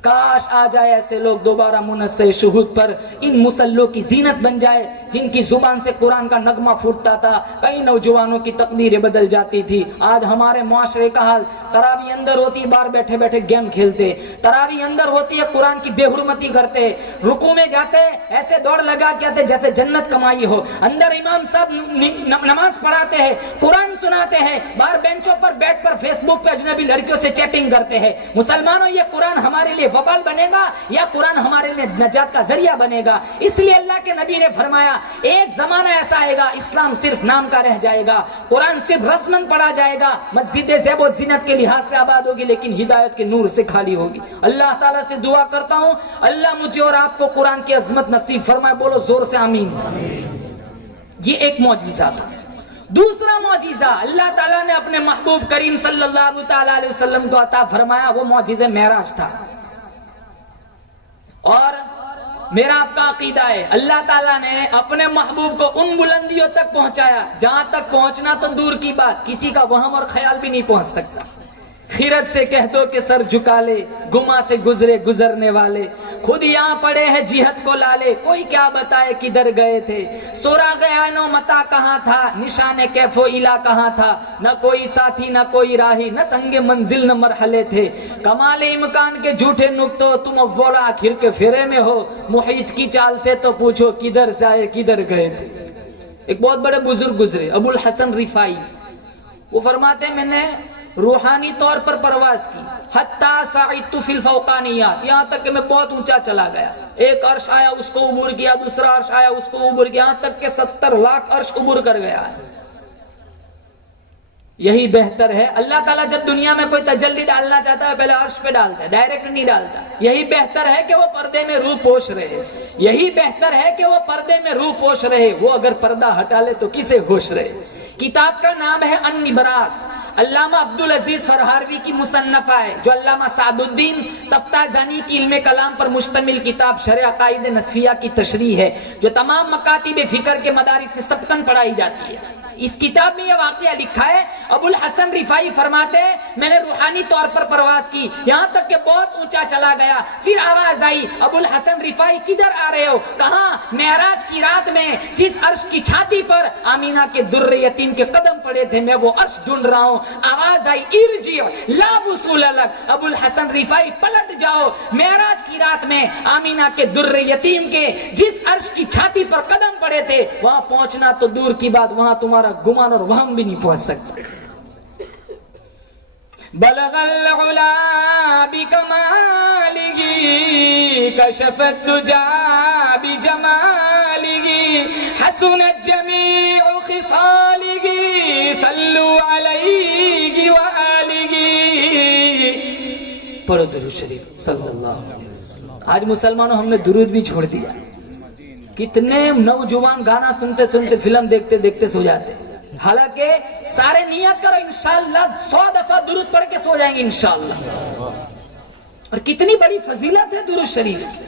کاش آ جائے ایسے لوگ دوبارہ منصر شہود پر، ان مسلوں کی زینت بن جائے جن کی زبان سے قرآن کا نغمہ پھوٹتا تھا، کئی نوجوانوں کی تقدیریں بدل جاتی تھی۔ آج ہمارے معاشرے کا حال، تراویح اندر ہوتی باہر بیٹھے بیٹھے گیم کھیلتے، تراویح اندر ہوتی ہے قرآن کی بے حرمتی کرتے، رکوع میں جاتے ایسے دوڑ لگا کے آتے جیسے جنت کمائی ہو، اندر امام صاحب نماز پڑھاتے ہیں، قرآن سناتے ہیں، باہر بینچوں پر بیٹھ کر فیس بک پہ اجنبی لڑکیوں سے چیٹنگ کرتے ہیں۔ مسلمانوں یہ قرآن ہمارے لیے وبال بنے گا یا قرآن ہمارے لیے نجات کا ذریعہ بنے گا؟ اس لیے اللہ کے نبی نے فرمایا ایک زمانہ ایسا آئے گا اسلام صرف نام کا رہ جائے گا، قرآن صرف رسمن پڑھا جائے گا، مسجد زیب و زینت کے لحاظ سے آباد ہوگی لیکن ہدایت کے نور سے خالی ہوگی۔ اللہ تعالیٰ سے دعا کرتا ہوں اللہ مجھے اور آپ کو قرآن کی عظمت نصیب فرمائے، بولو زور سے آمین۔ یہ ایک معجزہ تھا۔ دوسرا معجزہ اللہ تعالیٰ نے اپنے محبوب کریم صلی اللہ تعالیٰ علیہ وسلم کو عطا فرمایا، وہ معجزہ معراج تھا۔ اور میرا آپ کا عقیدہ ہے اللہ تعالیٰ نے اپنے محبوب کو ان بلندیوں تک پہنچایا جہاں تک پہنچنا تو دور کی بات، کسی کا وہم اور خیال بھی نہیں پہنچ سکتا۔ خیرت سے کہہ دو کہ سر جھکا لے، گما سے گزرے گزرنے والے، خود یہاں پڑے ہیں جہت کو لالے، کوئی کیا بتائے کدھر گئے تھے، سوراغ عین و متا کہاں تھا، نشان کیف و الا کہاں تھا، نہ کوئی ساتھی نہ کوئی راہی، نہ سنگ منزل نہ مرحلے تھے، کمال امکان کے جھوٹے نکتوں تم اول آخر کے پھرے میں ہو، محیط کی چال سے تو پوچھو کدھر سے آئے کدھر گئے تھے۔ ایک بہت بڑے بزرگ گزرے ابو الحسن رفاعی، وہ فرماتے ہیں میں نے روحانی طور پر پرواز کی، حتی صعدت فی الفوقانیات، یہاں تک کہ میں بہت اونچا چلا گیا، ایک عرش آیا اس کو عبور کیا، دوسرا عرش آیا اس کو عبور کیا، یہاں تک کہ 70 لاکھ عرش عبور کر گیا ہے۔ یہی بہتر ہے، اللہ تعالیٰ جب دنیا میں کوئی تجلی ڈالنا چاہتا ہے پہلے عرش پہ ڈالتا ہے، ڈائریکٹ نہیں ڈالتا۔ یہی بہتر ہے کہ وہ پردے میں روح پوش رہے، یہی بہتر ہے کہ وہ پردے میں روح پوش رہے، وہ اگر پردہ ہٹا لے تو کسے ہوش رہے۔ کتاب کا نام ہے النبراس، علامہ عبدالعزیز فرہاروی کی مصنفہ ہے، جو علامہ سعد الدین تفتازانی کی علم کلام پر مشتمل کتاب شرح عقائد نصفیہ کی تشریح ہے، جو تمام مکاتب فکر کے مدارس سے سبقاً پڑھائی جاتی ہے۔ اس کتاب میں یہ واقعہ لکھا ہے، ابو الحسن رفاعی فرماتے ہیں میں نے روحانی طور پر پرواز کی، یہاں تک کہ بہت اونچا چلا گیا، پھر آواز آئی ابو الحسن رفاعی کدھر آ رہے ہو؟ کہاں معراج کی رات میں جس عرش کی چھاتی پر آمینہ کے در یتیم کے قدم پڑے تھے میں وہ عرش ڈھونڈ رہا ہوں۔ آواز آئی ارجع لا وصول لک، ابو الحسن رفاعی پلٹ جاؤ، معراج کی رات میں آمینہ کے در یتیم کے جس عرش کی چھاتی پر قدم پڑے تھے وہاں پہنچنا تو دور کی بات، وہاں تمہارا گمان اور وہم بھی نہیں پہنچ سکتا۔ بلغ العلا بکمالہ کشف الدجا بجمالہ حسنت جمیع خصالہ صلوا علیہ وآلہ۔ پڑھو درود شریف صلی اللہ علیہ وسلم۔ آج مسلمانوں ہم نے درود بھی چھوڑ دیا، کتنے نوجوان گانا سنتے سنتے فلم دیکھتے دیکھتے سو جاتے، حالانکہ سارے نیت کرو انشاءاللہ 100 دفعہ درود پڑھ کے سو جائیں گے انشاءاللہ۔ اور کتنی بڑی فضیلت ہے درود شریف۔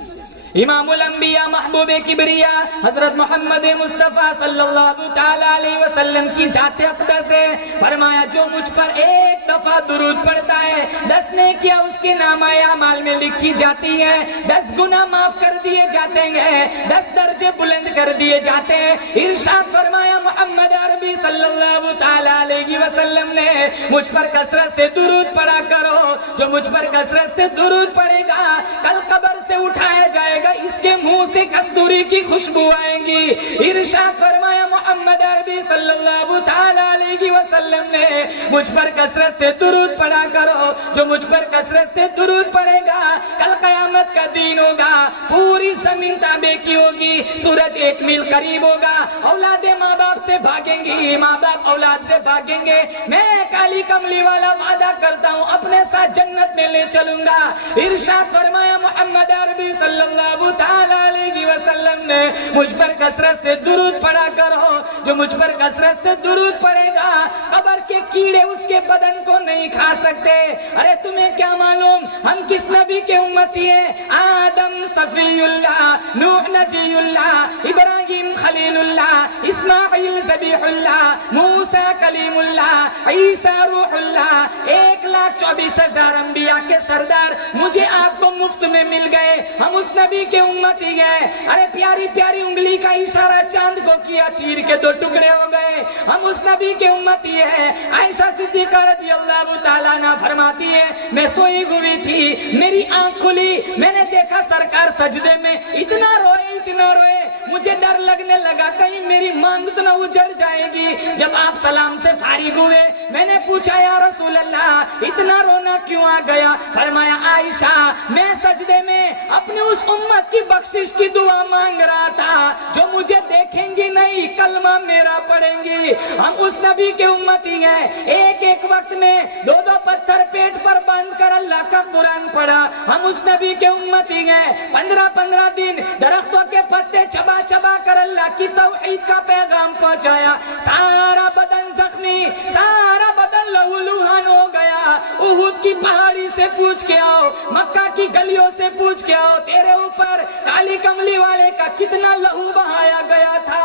امام الانبیاء محبوب کبریا حضرت محمد مصطفیٰ صلی اللہ تعالی علیہ وسلم کی ذات اقدس ہے، فرمایا جو مجھ پر ایک دفعہ درود پڑھتا ہے 10 نیکیاں اس کے نامہ اعمال میں لکھی جاتی ہیں، 10 گناہ معاف کر دیے جاتے ہیں، 10 درجے بلند کر دیے جاتے ہیں۔ ارشاد فرمایا محمد عربی صلی اللہ تعالی علیہ وسلم نے مجھ پر کثرت سے درود پڑھا کرو، جو مجھ پر کثرت سے درود پڑھے گا کل قبر سے اٹھایا جائے گا، اس کے منہ سے کستوری کی خوشبو آئیں گی۔ ارشاد فرمایا محمد عربی صلی اللہ تعالی علیہ وسلم نے مجھ پر کثرت سے درود پڑھا کرو، جو مجھ پر کثرت سے درود پڑھے گا کل قیامت کا دن ہوگا، پوری زمین تانبے کی ہوگی، سورج 1 میل قریب ہوگا، اولادیں ماں باپ سے بھاگیں گی، ماں باپ اولاد سے بھاگیں گے، میں کالی کملی والا وعدہ کرتا ہوں اپنے ساتھ جنت میں لے چلوں گا۔ ارشاد فرمایا محمد عربی صلی اللہ تعالی علیہ وسلم نے مجھ پر کثرت سے درود پڑھا کرو، جو مجھ پر کثرت سے درود پڑھے گا قبر کے کیڑے اس کے بدن کو نہیں کھا سکتے۔ ارے تمہیں کیا معلوم ہم کس نبی کے امتی ہیں؟ آدم صفی اللہ، نوح نجی اللہ، ابراہیم خلیل اللہ، اسماعیل ذبیح اللہ، موسیٰ کلیم اللہ، عیسیٰ روح اللہ، 1,24,000 انبیاء کے سردار مجھے آپ کو مفت میں مل گئے، ہم اس نبی کے امتی گئے۔ ارے پیاری پیاری انگلی کا اشارہ چاند کو کیا، چیر کے 2 ٹکڑے ہو گئے، ہم اس نبی کے امتی ہیں۔ عائشہ صدیقہ رضی اللہ تعالیٰ عنہ فرماتی ہے میں سوئی ہوئی تھی، میری آنکھ کھلی، میں نے دیکھا سرکار سجدے میں اتنا روئے، مجھے ڈر لگنے لگا کہیں میری مانگ تو نہ اجڑ جائے گی۔ جب آپ سلام سے فارغ ہوئے میں نے پوچھا یا رسول اللہ اتنا رونا کیوں آ گیا؟ فرمایا عائشہ میں سجدے میں اپنے اس امت کی بخشش کی دعا مانگ رہا تھا جو مجھے دیکھیں گی نہیں، کلمہ میرا پڑھیں گی۔ ہم اس نبی کے امتی ہیں، ایک وقت میں 2 پتھر پیٹ پر باندھ کر اللہ کا قرآن پڑھا، ہم اس نبی کے امتی ہیں۔ 15 دن درختوں کے پتے چبا چبا کر اللہ کی توحید کا پیغام پہنچایا، سارا بدن زخمی، سارا بدن لہو لہان ہو گیا۔ احد کی پہاڑی سے پوچھ کے آؤ، مکہ کی گلیوں سے پوچھ کے آؤ، تیرے اوپر کالی کملی والے کا کتنا لہو بہایا گیا تھا۔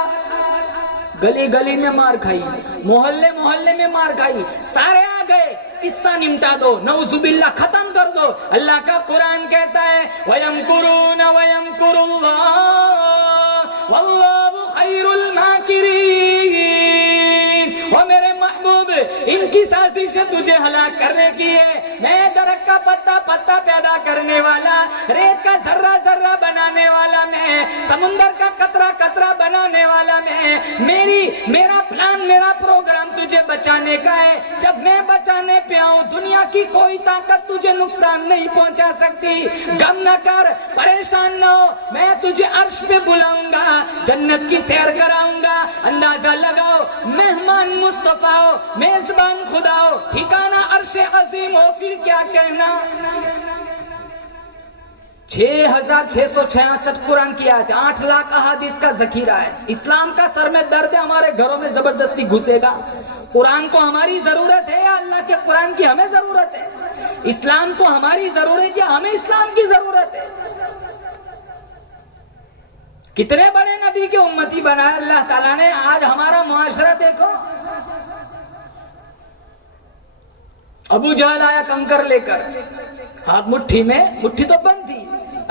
گلی گلی میں مار کھائی، محلے محلے میں مار کھائی، سارے آ گئے، قصہ نمٹا دو، نعوذ باللہ ختم کر دو۔ اللہ کا قرآن کہتا ہے وَيَمْكُرُونَ وَيَمْكُرُ اللَّهُ وَاللَّهُ خَيْرُ الْمَاكِرِينَ۔ وہ میرے محبوب ان کی سازش تجھے ہلاک کرنے کی ہے، میں درخت کا پتا پیدا کرنے والا، ریت کا ذرہ ذرہ بنانے والا میں، سمندر کا قطرہ قطرہ بنانے والا میں، میرا پلان، میرا پروگرام تجھے بچانے کا ہے۔ جب میں بچانے پہ آؤں دنیا کی کوئی طاقت تجھے نقصان نہیں پہنچا سکتی۔ غم نہ کر، پریشان نہ ہو، میں تجھے عرش پہ بلاؤں گا، جنت کی سیر کراؤں گا۔ اندازہ لگاؤ، مہمان مصطفیٰ ہو، میزبان خدا ہو، ٹھکانہ عرش عظیم ہو، پھر کیا کہنا۔ 6666 قرآن کی آیت، 8 لاکھ احادیث کا ذخیرہ ہے۔ اسلام کا سر میں درد ہے، ہمارے گھروں میں زبردستی گھسے گا۔ قرآن کو ہماری ضرورت ہے یا اللہ کے قرآن کی ہمیں ضرورت ہے؟ اسلام کو ہماری ضرورت یا ہمیں اسلام کی ضرورت ہے؟ کتنے بڑے نبی کے امتی بنائے اللہ تعالیٰ نے، آج ہمارا معاشرہ دیکھو، ابو جہل آیا کنکر لے کر، ہاتھ مٹھی میں، مٹھی تو بند تھی.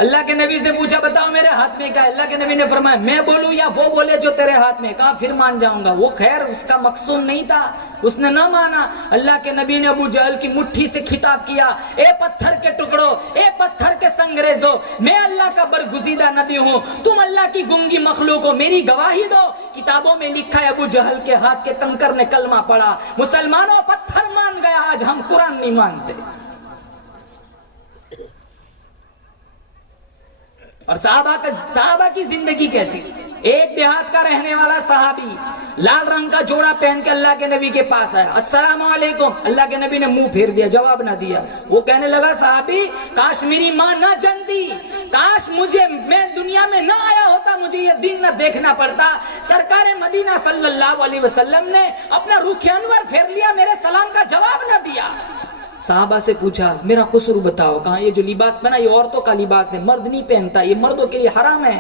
اللہ کے نبی سے پوچھا بتاؤ میرے ہاتھ میں کیا ہے؟ اللہ کے نبی نے فرمایا میں بولوں یا وہ بولے جو تیرے ہاتھ میں؟ کہا پھر مان جاؤں گا. وہ خیر اس کا مقصود نہیں تھا، اس نے نہ مانا. اللہ کے نبی نے ابو جہل کی مٹھی سے خطاب کیا، اے پتھر کے ٹکڑوں، اے پتھر کے سنگریزو، میں اللہ کا برگزیدہ نبی ہوں، تم اللہ کی گنگی مخلوق ہو، میری گواہی دو. کتابوں میں لکھا ہے ابو جہل کے ہاتھ کے کنکر نے کلمہ پڑھا. مسلمانوں پتھر مان گیا، آج ہم قرآن نہیں مانتے. اور صحابہ کی زندگی کیسی؟ ایک دیہات کا رہنے والا صحابی لال رنگ کا جوڑا پہن کے اللہ کے نبی کے پاس آیا، السلام علیکم. اللہ کے نبی نے منہ پھیر دیا، جواب نہ دیا. وہ کہنے لگا صحابی کاش میری ماں نہ جانتی، کاش میں دنیا میں نہ آیا ہوتا، مجھے یہ دن نہ دیکھنا پڑتا. سرکار مدینہ صلی اللہ علیہ وسلم نے اپنا رخ انور پھیر لیا، میرے سلام کا جواب نہ دیا. صحابہ سے پوچھا میرا قصور بتاؤ. کہا یہ جو لباس پہنا یہ عورتوں کا لباس ہے، مرد نہیں پہنتا، یہ مردوں کے لیے حرام ہے.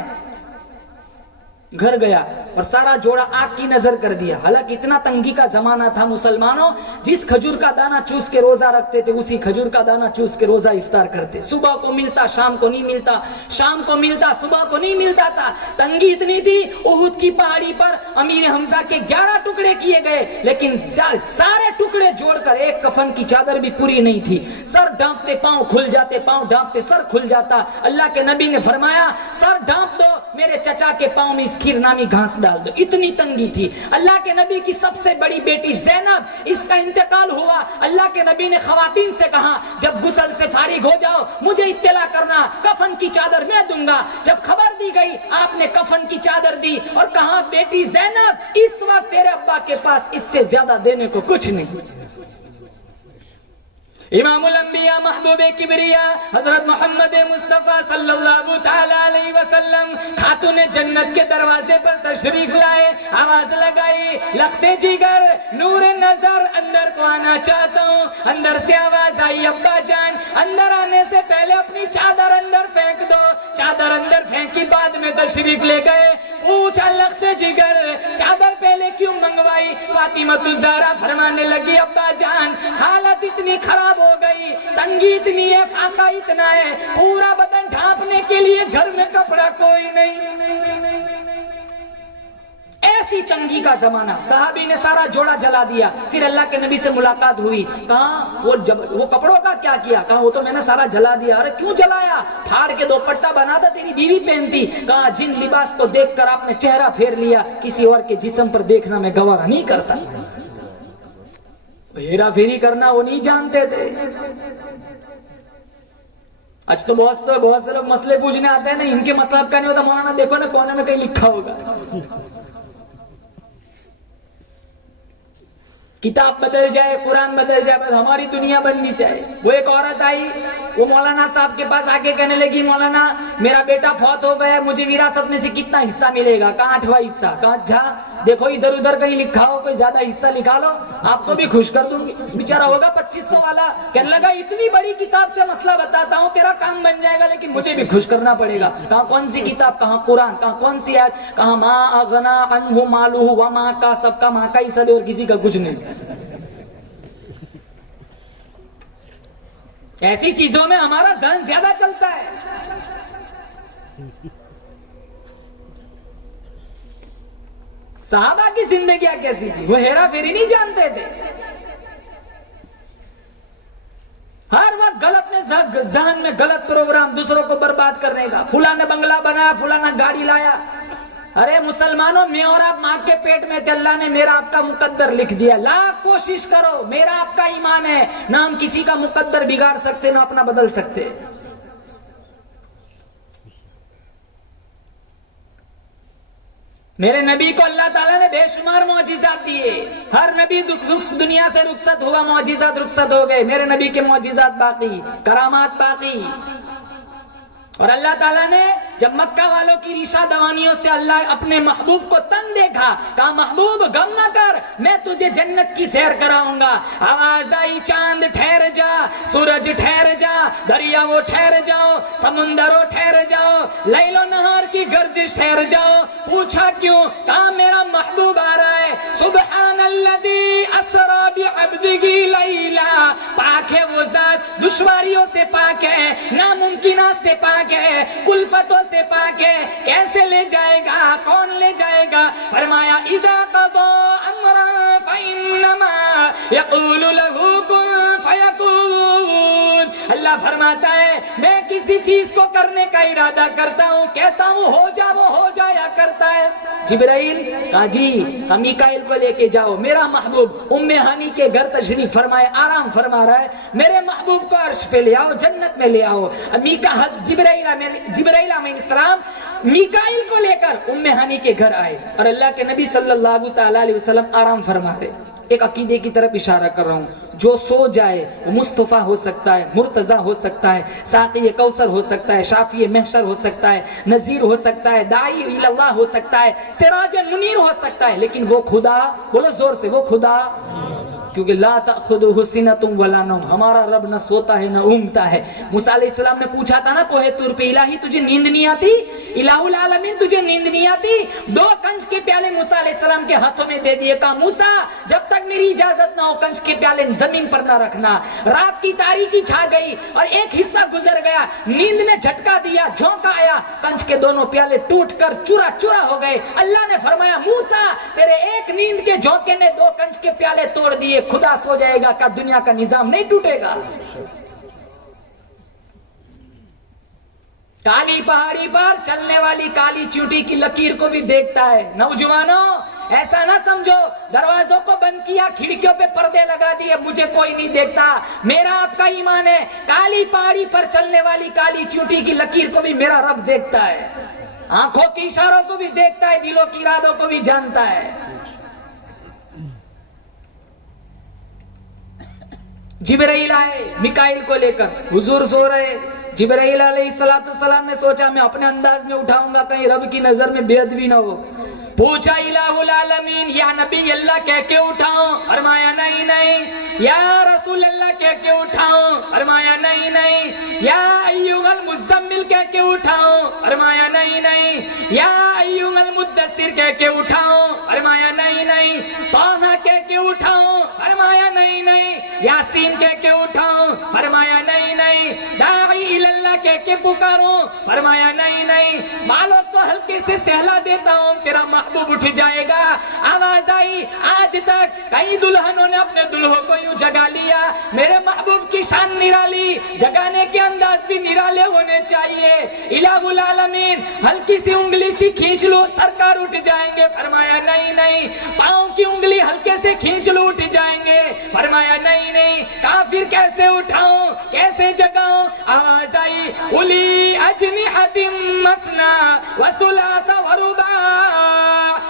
گھر گیا اور سارا جوڑا آگ کی نظر کر دیا. حالانکہ اتنا تنگی کا زمانہ تھا مسلمانوں، جس کھجور کا دانہ چوس کے روزہ رکھتے تھے اسی کھجور کا دانہ چوس کے روزہ افطار کرتے. صبح کو ملتا شام کو نہیں ملتا، شام کو ملتا صبح کو نہیں ملتا تھا. تنگی اتنی تھی احد کی پہاڑی پر امیر حمزہ کے 11 ٹکڑے کیے گئے، لیکن سارے ٹکڑے جوڑ کر ایک کفن کی چادر بھی پوری نہیں تھی. سر ڈانپتے پاؤں کھل جاتے، پاؤں ڈانپتے سر کھل جاتا. اللہ کے نبی نے فرمایا سر ڈانپ دو، میرے چچا کے پاؤں میں اس کھیر نامی گھاس ڈال دو. اتنی تنگی تھی. اللہ کے نبی کی سب سے بڑی بیٹی زینب، اس کا انتقال ہوا. اللہ کے نبی نے خواتین سے کہا جب غسل سے فارغ ہو جاؤ مجھے اطلاع کرنا، کفن کی چادر میں دوں گا. جب خبر دی گئی آپ نے کفن کی چادر دی اور کہا بیٹی زینب اس وقت تیرے ابا کے پاس اس سے زیادہ دینے کو کچھ نہیں. امام الانبیاء محبوب کبریا حضرت محمد مصطفیٰ صلی اللہ تعالی علیہ وسلم خاتون جنت کے دروازے پر تشریف لائے، آواز لگائی لختے جگر نور نظر اندر کو آنا چاہتا ہوں. اندر سے آواز آئی ابا جان اندر آنے سے پہلے اپنی چادر اندر پھینک دو. چادر اندر پھینکی بعد میں تشریف لے گئے. پوچھا لختے جگر چادر پہلے کیوں منگوائی؟ فاطمہ الزہرا فرمانے لگی ابا جان حالت اتنی خراب ہو گئی، تنگی اتنی ہے، فاقہ اتنا ہے، پورا بدن ڈھانپنے کے لیے گھر میں کپڑا کوئی نہیں. ایسی تنگی کا زمانہ. صحابی نے سارا جوڑا جلا دیا. پھر اللہ کے نبی سے ملاقات ہوئی. کہا وہ کپڑوں کا کیا کیا؟ کہا وہ تو میں نے سارا جلا دیا. ارے کیوں جلایا؟ پھاڑ کے دوپٹہ بنا تھا تیری بیوی پہنتی. کہا جن لباس کو دیکھ کر آپ نے چہرہ پھیر لیا کسی اور کے جسم پر دیکھنا میں گوارا نہیں کرتا. ہیرا پھیری کرنا وہ نہیں جانتے تھے. آج تو بہت سے لوگ مسئلے پوچھنے آتے ہیں نا، ان کے مطلب کا نہیں ہوتا. مولانا دیکھو نا کونے میں کہیں لکھا ہوگا. کتاب بدل جائے، قرآن بدل جائے، بس ہماری دنیا بننی چاہیے. وہ ایک عورت آئی، وہ مولانا صاحب کے پاس آ کے کہنے لگی مولانا میرا بیٹا فوت ہو گیا، مجھے وراثت میں سے کتنا حصہ ملے گا؟ کہاں 8واں حصہ. کہا اچھا دیکھو ادھر ادھر کہیں لکھا ہو، کوئی زیادہ حصہ لکھا لو آپ کو بھی خوش کر دوں گی. بیچارہ ہوگا 2500 والا. کہنے لگا اتنی بڑی کتاب سے مسئلہ بتاتا ہوں تیرا کام بن جائے گا، لیکن مجھے بھی خوش کرنا پڑے گا. کہا کون سی کتاب؟ کہا قرآن. کہا کون سی آیت؟ کہا ما اغنا عنہ مالہ وما کا سب کا ماں کا ہی سب اور کسی کا کچھ نہیں. ایسی چیزوں میں ہمارا ذہن زیادہ چلتا ہے. صحابہ کی زندگیاں کیسی تھی؟ وہ ہیرا پھیری نہیں جانتے تھے. ہر وقت غلط ذہن میں غلط پروگرام دوسروں کو برباد کرنے کا. فلاں نے بنگلہ بنایا، فلاں نے گاڑی لایا. ارے مسلمانوں میں اور آپ ماں کے پیٹ میں تھے، اللہ نے میرا آپ کا مقدر لکھ دیا. لاکھ کوشش کرو، میرا آپ کا ایمان ہے، نہ ہم کسی کا مقدر بگاڑ سکتے نہ اپنا بدل سکتے. میرے نبی کو اللہ تعالیٰ نے بے شمار معجزات دیے. ہر نبی دنیا سے رخصت ہوا، معجزات رخصت ہو گئے. میرے نبی کے معجزات باقی، کرامات باقی. اور اللہ تعالیٰ نے جب مکہ والوں کی ریشہ دوانیوں سے اللہ اپنے محبوب کو تنگ دیکھا، کہا محبوب غم نہ کر، میں تجھے جنت کی سیر کراؤں گا. آواز آئی چاند ٹھہر جا، سورج ٹھہر جا، دریاؤں ٹھہر جاؤ، سمندروں ٹھہر جاؤ، لیل و نہار کی گردش ٹھہر جاؤ. پوچھا کیوں؟ کہا میرا محبوب آ رہا ہے. سبحان الذی اسری بعبده لیلا، پاک ہے وہ ذات دشواریوں سے پاک ہے، ناممکنات سے پاک ہے، کلفتوں سے پاک ہے. کیسے لے جائے گا؟ کون لے جائے گا؟ فرمایا اذا قضا امرا فانما یقول له کن فیکون. اللہ فرماتا ہے میں کسی چیز کو کرنے کا ارادہ کرتا ہوں، کہتا ہوں ہو جا، وہ ہو جایا کرتا ہے. جبرائیل کہا جی میکائیل کو لے کے جاؤ. میرا محبوب ام ہانی کے گھر تشریف فرمائے، آرام فرما رہا ہے. میرے محبوب کو عرش پہ لے آؤ، جنت میں لے آؤ. جبرائیل علیہ السلام میکائیل کو لے کر ام ہانی کے گھر آئے اور اللہ کے نبی صلی اللہ تعالی علیہ وسلم آرام فرما رہے. ایک عقیدے کی طرف اشارہ کر رہا ہوں، جو سو جائے وہ مصطفیٰ ہو سکتا ہے، مرتضیٰ ہو سکتا ہے، ساقی کوثر ہو سکتا ہے، شافی محشر ہو سکتا ہے، نذیر ہو سکتا ہے، داعی اللہ ہو سکتا ہے، سراج منیر ہو سکتا ہے، لیکن وہ خدا، بولو زور سے، وہ خدا، کیونکہ لا تأخذہ سنۃ ولا نوم، ہمارا رب نہ سوتا ہے نہ اونگتا ہے. موسیٰ علیہ السلام نے پوچھا تھا نا کوہ طور پہ، الہی تجھے نیند نہیں آتی؟ الہ العالمین تجھے نیند نہیں آتی؟ 2 کنچ کے پیالے موسیٰ علیہ السلام کے ہاتھوں میں دے دیے. کہا موسیٰ جب تک میری اجازت نہ ہو کنچ کے پیالے زمین پر نہ رکھنا. رات کی تاریکی چھا گئی اور ایک حصہ گزر گیا، نیند نے جھٹکا دیا، جھونکا آیا، کنچ کے دونوں پیالے ٹوٹ کر چورا چورا ہو گئے. اللہ نے فرمایا موسیٰ تیرے ایک نیند کے جھونکے نے 2 کنچ کے پیالے توڑ دیے، خدا سو جائے گا کہ دنیا کا نظام نہیں ٹوٹے گا. کالی پہاڑی پر چلنے والی کالی چیونٹی کی لکیر کو بھی دیکھتا ہے. نوجوانوں ایسا نہ سمجھو دروازوں کو بند کیا، کھڑکیوں پہ پردے لگا دیے، مجھے کوئی نہیں دیکھتا. میرا آپ کا ایمان ہے کالی پہاڑی پر چلنے والی کالی چیونٹی کی لکیر کو بھی میرا رب دیکھتا ہے، آنکھوں کی اشاروں کو بھی دیکھتا ہے، دلوں کی ارادوں کو بھی جانتا ہے. جبرائیل آئے میکائیل کو لے کر، حضور سو رہے. جبرائیل علیہ السلام نے سوچا میں اپنے انداز میں اٹھاؤں گا کہیں رب کی نظر میں بے ادبی نہ ہو. پوچھا الہ العالمین یا نبی اللہ کہہ کے اٹھاؤں؟ فرمایا نہیں نہیں. یا رسول اللہ کہہ کے اٹھاؤں؟ فرمایا نہیں نہیں. یا ایھا المزمل کہہ کے اٹھاؤں؟ فرمایا نہیں نہیں. یا ایھا المدثر کہہ کے اٹھاؤں؟ فرمایا نہیں نہیں. طٰہٰ کہہ کے اٹھاؤں؟ فرمایا نہیں نہیں. یاسین کہہ کے اٹھاؤں؟ فرمایا نہیں نہیں. داعی اللہ کہہ کے پکاروں؟ فرمایا نہیں نہیں. مالو تو ہلکے سے سہلا دیتا ہوں تیرا محبوب اٹھ جائے گا. آواز آئی آج تک کئی دلہنوں نے اپنے دلہوں کو یوں جگا لیا. میرے محبوب کی شان نرالی، جگانے کے انداز بھی نرالے ہونے چاہیے. الہ العالمین ہلکی سی انگلی سی کھینچ لو سرکار اٹھ جائیں گے؟ فرمایا نہیں نہیں. پاؤں کی انگلی ہلکے سے کھینچ لو اٹھ جائیں گے؟ فرمایا نہیں نہیں. کافر کیسے اٹھاؤں، کیسے جگاؤں؟ آواز آئی اُلی اجنحۃ مثنی وثلاث ورباع.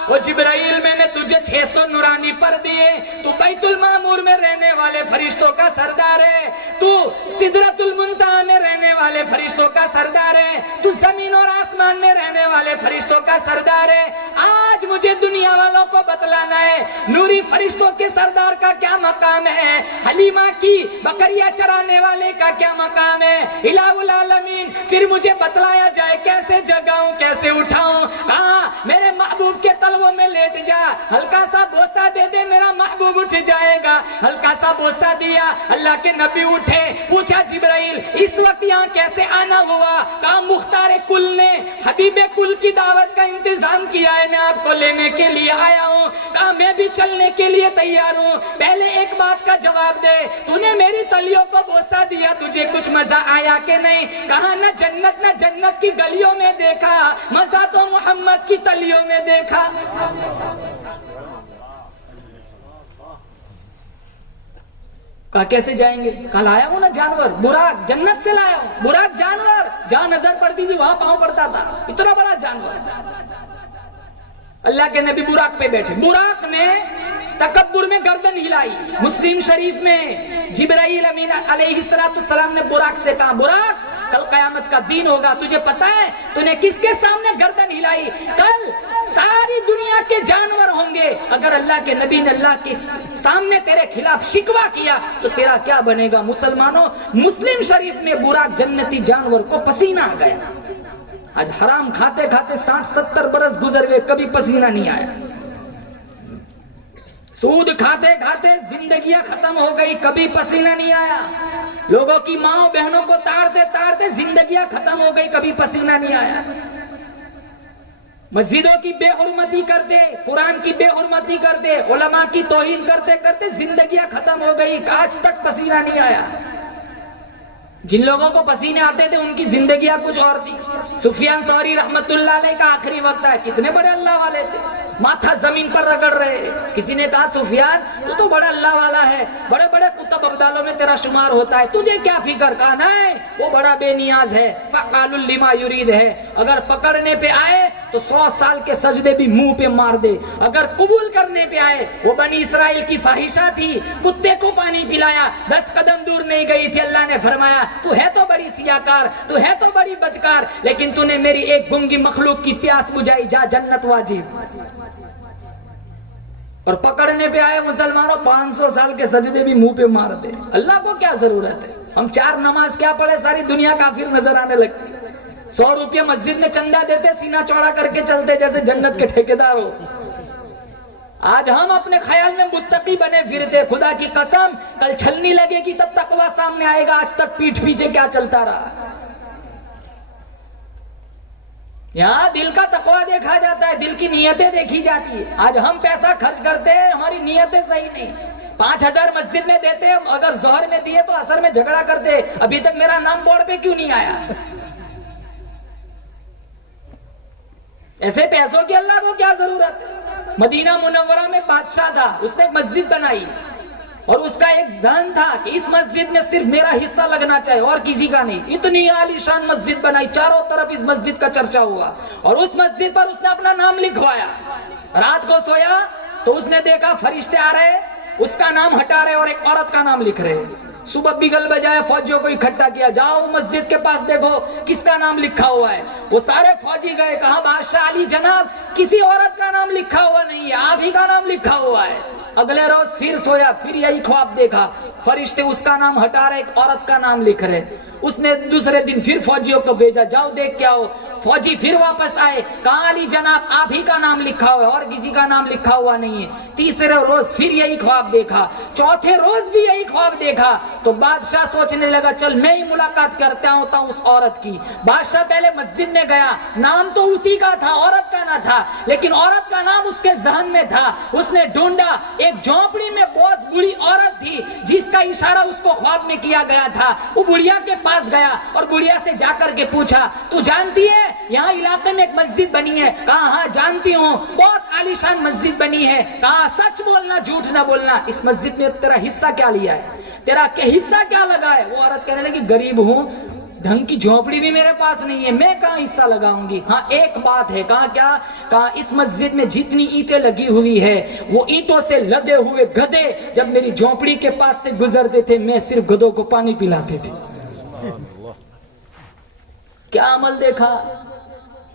او جبرائیل میں نے تجھے 600 نورانی پر دیے، تو بیت المعمور میں رہنے والے فرشتوں کا سردار ہے، تو سدرۃ المنتہا میں رہنے والے فرشتوں کا سردار ہے، تو زمین اور آسمان میں رہنے والے فرشتوں کا سردار ہے. آج مجھے دنیا والوں کو بتلانا ہے نوری فرشتوں کے سردار کا کیا مقام ہے، حلیمہ کی بکریاں چرانے والے کا کیا مقام ہے. الہ العالمین پھر مجھے بتلایا جائے کیسے جگاؤں، کیسے اٹھاؤں. کہاں میرے محبوب کے تلووں میں لیٹ جا، ہلکا سا بوسہ دے دے میرا محبوب اٹھ جائے گا. ہلکا سا بوسہ دیا، اللہ کے نبی اٹھے. پوچھا جبرائیل اس وقت یہاں کیسے آنا ہوا؟ کہا مختار کل نے حبیب کل کی دعوت کا انتظام کیا ہے، میں آپ کو لینے کے لیے آیا ہوں. کہا میں بھی چلنے کے لیے تیار ہوں. پہلے ایک بات کا جواب دے، تو نے میری تلیوں کو بوسہ دیا، تجھے کچھ مزہ آیا کہ نہیں؟ کہا نہ جنت کی گلیوں میں دیکھا، مزہ تو محمد کی تلیوں میں دیکھا. کہا کیسے جائیں گے؟ کہا لایا ہوں نا جانور، براق جنت سے لایا ہوں. براق جانور جہاں نظر پڑتی تھی وہاں پاؤں پڑتا تھا، اتنا بڑا جانور. اللہ کے نبی براق پہ بیٹھے. براق نے تکبر میں گردن ہلائی. مسلم شریف میں جبرائیل امین علیہ السلام نے براق سے کہا براق کل قیامت کا دن ہوگا، تجھے پتا ہے تو نے کس کے سامنے گردن ہلائی؟ کل ساری دنیا کے جانور ہوں گے، اگر اللہ کے نبی نے اللہ کے سامنے تیرے خلاف شکوہ کیا تو تیرا کیا بنے گا؟ مسلمانوں مسلم شریف میں براق جنتی جانور کو پسینہ آ گیا. آج حرام کھاتے کھاتے 60-70 برس گزر گئے، کبھی پسینہ نہیں آیا. سود کھاتے کھاتے زندگیاں ختم ہو گئی، کبھی پسینہ نہیں آیا. لوگوں کی ماں بہنوں کو تاڑتے تاڑتے زندگیاں ختم ہو گئی، کبھی پسینہ نہیں آیا. مسجدوں کی بے حرمتی کرتے، قرآن کی بے حرمتی کرتے، علماء کی توہین کرتے کرتے زندگیاں ختم ہو گئی، آج تک پسینہ نہیں آیا. جن لوگوں کو پسینے آتے تھے ان کی زندگیاں کچھ اور تھی. سفیان ثوری رحمت اللہ علیہ کا آخری وقت ہے، کتنے بڑے اللہ والے تھے، ماتھا زمین پر رگڑ رہے. کسی نے کہا سفیان تو بڑا اللہ والا ہے، بڑے بڑے قطب ابدالوں میں تیرا شمار ہوتا ہے، تجھے کیا فکر؟ کہا نہیں، وہ بڑا بے نیاز ہے، فعال لما یرید ہے. اگر پکڑنے پہ آئے تو 100 سال کے سجدے بھی منہ پہ مار دے. اگر قبول کرنے پہ آئے، وہ بنی اسرائیل کی فاحشہ تھی، کتے کو پانی پلایا، 10 قدم دور نہیں گئی تھی. اللہ نے فرمایا تو ہے تو بڑی سیاکار، تو ہے تو بڑی بدکار، لیکن تو نے میری ایک گنگی مخلوق کی پیاس بجھائی، جا جنت واجب. اور پکڑنے پہ آئے مسلمانوں 500 سال کے سجدے بھی منہ پہ مار دے. اللہ کو کیا ضرورت ہے؟ ہم 4 نماز کیا پڑھے، ساری دنیا کافر نظر آنے لگتی. 100 روپیہ مسجد میں چندہ دیتے، سینہ چوڑا کر کے چلتے جیسے جنت کے ٹھیکیدار ہو. آج ہم اپنے خیال میں متقی بنے پھرتے. خدا کی قسم کل چھلنی لگے گی تب تقویٰ سامنے آئے گا. آج تک پیٹھ پیچھے کیا چلتا رہا. یہاں دل کا تقویٰ دیکھا جاتا ہے، دل کی نیتیں دیکھی جاتی ہے. آج ہم پیسہ خرچ کرتے ہیں، ہماری نیتیں صحیح نہیں. 5000 مسجد میں دیتے، اگر ظہر میں دیے تو عصر میں جھگڑا کرتے، ابھی تک میرا نام بورڈ پہ کیوں نہیں آیا. ایسے پیسوں کی اللہ کو کیا ضرورت ہے. مدینہ منورہ میں بادشاہ تھا، اس نے ایک مسجد بنائی اور اس کا ایک ذہن تھا کہ اس مسجد میں صرف میرا حصہ لگنا چاہیے اور کسی کا نہیں. اتنی عالی شان مسجد بنائی، چاروں طرف اس مسجد کا چرچا ہوا اور اس مسجد پر اس نے اپنا نام لکھوایا. رات کو سویا تو اس نے دیکھا فرشتے آ رہے، اس کا نام ہٹا رہے اور ایک عورت کا نام لکھ رہے. صبح بگل بجائے فوجیوں کو اکٹھا کیا، جاؤ مسجد کے پاس دیکھو کس کا نام لکھا ہوا ہے. وہ سارے فوجی گئے، کہا بادشاہ علی جناب کسی عورت کا نام لکھا ہوا نہیں ہے، آپ ہی کا نام لکھا ہوا ہے. اگلے روز پھر سویا، پھر یہی خواب دیکھا، فرشتے اس کا نام ہٹا رہے، ایک عورت کا نام لکھ رہے. اس نے دوسرے دن پھر فوجیوں کو بھیجا، جاؤ دیکھ کے آؤ. فوجی پھر واپس آئے، کہا علی جناب آپ ہی کا نام لکھا ہوا ہے اور کسی کا نام لکھا ہوا نہیں ہے. تیسرے روز پھر یہی خواب دیکھا، چوتھے روز بھی یہی خواب دیکھا. تو بادشاہ سوچنے لگا چل میں ہی ملاقات کرتا ہوتا ہوں اس عورت کی. بادشاہ پہلے مسجد میں گیا، نام تو اسی کا تھا، عورت کا نہ تھا، لیکن عورت کا نام اس کے ذہن میں تھا. اس نے ڈھونڈا، ایک جھونپڑی میں بہت بڑی عورت تھی جس کا اشارہ اس کو خواب میں کیا گیا تھا. وہ بڑھیا کے پاس گیا اور بڑھیا سے جا کر کے پوچھا تو جانتی ہے یہاں علاقے میں ایک مسجد بنی ہے؟ کہا ہاں جانتی ہوں، بہت عالیشان مسجد بنی ہے. کہا سچ بولنا جھوٹ نہ بولنا، اس مسجد میں تیرا حصہ کیا لیا ہے، تیرا حصہ کیا لگا ہے؟ وہ عورت کہنے لگی غریب ہوں، ڈھنگ کی جھونپڑی بھی میرے پاس نہیں ہے، میں کہاں حصہ لگاؤں گی. ہاں ایک بات ہے. کہا کیا؟ کہا اس مسجد میں جتنی اینٹیں لگی ہوئی ہے وہ اینٹوں سے لدے ہوئے گدھے جب میری جھونپڑی کے پاس سے گزرتے تھے میں صرف گدھوں کو پانی پلاتے تھے. کیا عمل دیکھا.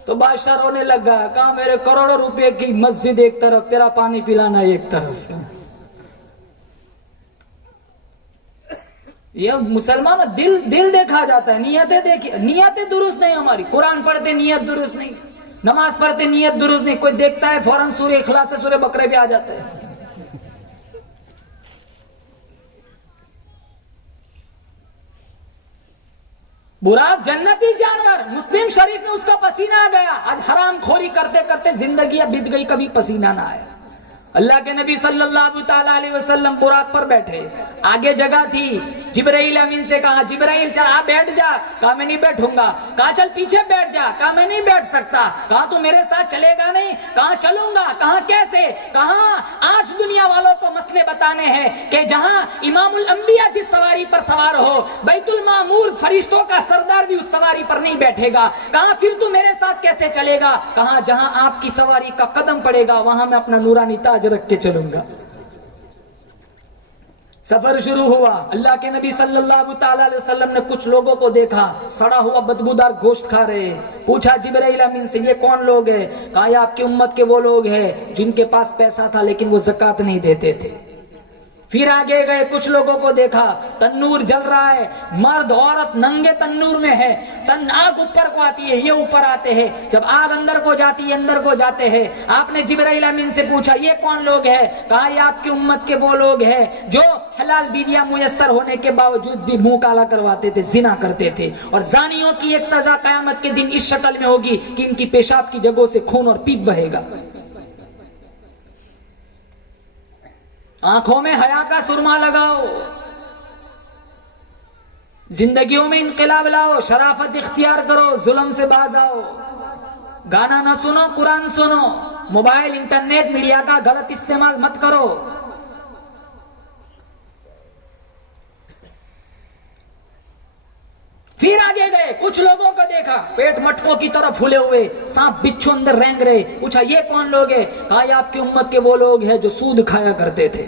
تو بادشاہ رونے لگا، کہا میرے کروڑوں روپے کی مسجد ایک طرف، تیرا پانی پلانا ایک طرف. یہ مسلمان دل دیکھا جاتا ہے، نیتیں دیکھی، نیتیں درست نہیں ہماری. قرآن پڑھتے نیت درست نہیں، نماز پڑھتے نیت درست نہیں. کوئی دیکھتا ہے فوراً سورہ اخلاص سے سورہ بقرہ پہ آ جاتا ہے. براق جنتی جانور، مسلم شریف میں اس کا پسینہ آ گیا. آج حرام خوری کرتے کرتے زندگیاں بیت گئی، کبھی پسینہ نہ آیا. اللہ کے نبی صلی اللہ تعالیٰ علیہ وسلم براق پر بیٹھے، آگے جگہ تھی. جبرائیل امین سے کہا جبرائیل چل آپ بیٹھ جا. کہا میں نہیں بیٹھوں گا. کہا چل پیچھے بیٹھ جا. کہا میں نہیں بیٹھ سکتا. کہا تو میرے ساتھ چلے گا نہیں؟ کہا چلوں گا. کہا کیسے؟ کہا آج دنیا والوں کو مسئلے بتانے ہیں کہ جہاں امام الانبیاء جس سواری پر سوار ہو، بیت المعمور فرشتوں کا سردار بھی اس سواری پر نہیں بیٹھے گا. کہا پھر تو میرے ساتھ کیسے چلے گا؟ کہا جہاں آپ کی سواری کا قدم پڑے گا وہاں میں اپنا نورانی تاج رکھ کے چلوں گا. سفر شروع ہوا. اللہ کے نبی صلی اللہ تعالی علیہ وسلم نے کچھ لوگوں کو دیکھا سڑا ہوا بدبودار گوشت کھا رہے. پوچھا جبرائیل امین سے یہ کون لوگ ہیں؟ کہا یہ آپ کی امت کے وہ لوگ ہیں جن کے پاس پیسہ تھا لیکن وہ زکات نہیں دیتے تھے. پھر آگے گئے, کچھ لوگوں کو دیکھا تنور جل رہا ہے, مرد عورت ننگے تنور میں ہے, آگ اوپر کو آتی ہے, یہ اوپر آتے ہیں, جب آگ اندر کو جاتی ہے اندر کو جاتے ہیں. آپ نے جبرائیل امین سے پوچھا یہ کون لوگ ہیں؟ کہا یہ آپ کی امت کے وہ لوگ ہیں جو حلال بیویاں میسر ہونے کے باوجود بھی منہ کالا کرواتے تھے, زنا کرتے تھے, اور زانیوں کی ایک سزا قیامت کے دن اس شکل میں ہوگی کہ ان کی پیشاب کی جگہوں سے خون اور پیپ بہے گا. آنکھوں میں حیا کا سرما لگاؤ, زندگیوں میں انقلاب لاؤ, شرافت اختیار کرو, ظلم سے باز آؤ. گانا نہ سنو, قرآن سنو, موبائل انٹرنیٹ میڈیا کا غلط استعمال مت کرو. پھر آگے گئے, کچھ لوگوں کو دیکھا پیٹ مٹکوں کی طرف پھولے ہوئے, سانپ بچھو اندر رینگ رہے. پوچھا یہ کون لوگ ہیں؟ کہا یہ آپ کی امت کے وہ لوگ ہیں جو سود کھایا کرتے تھے.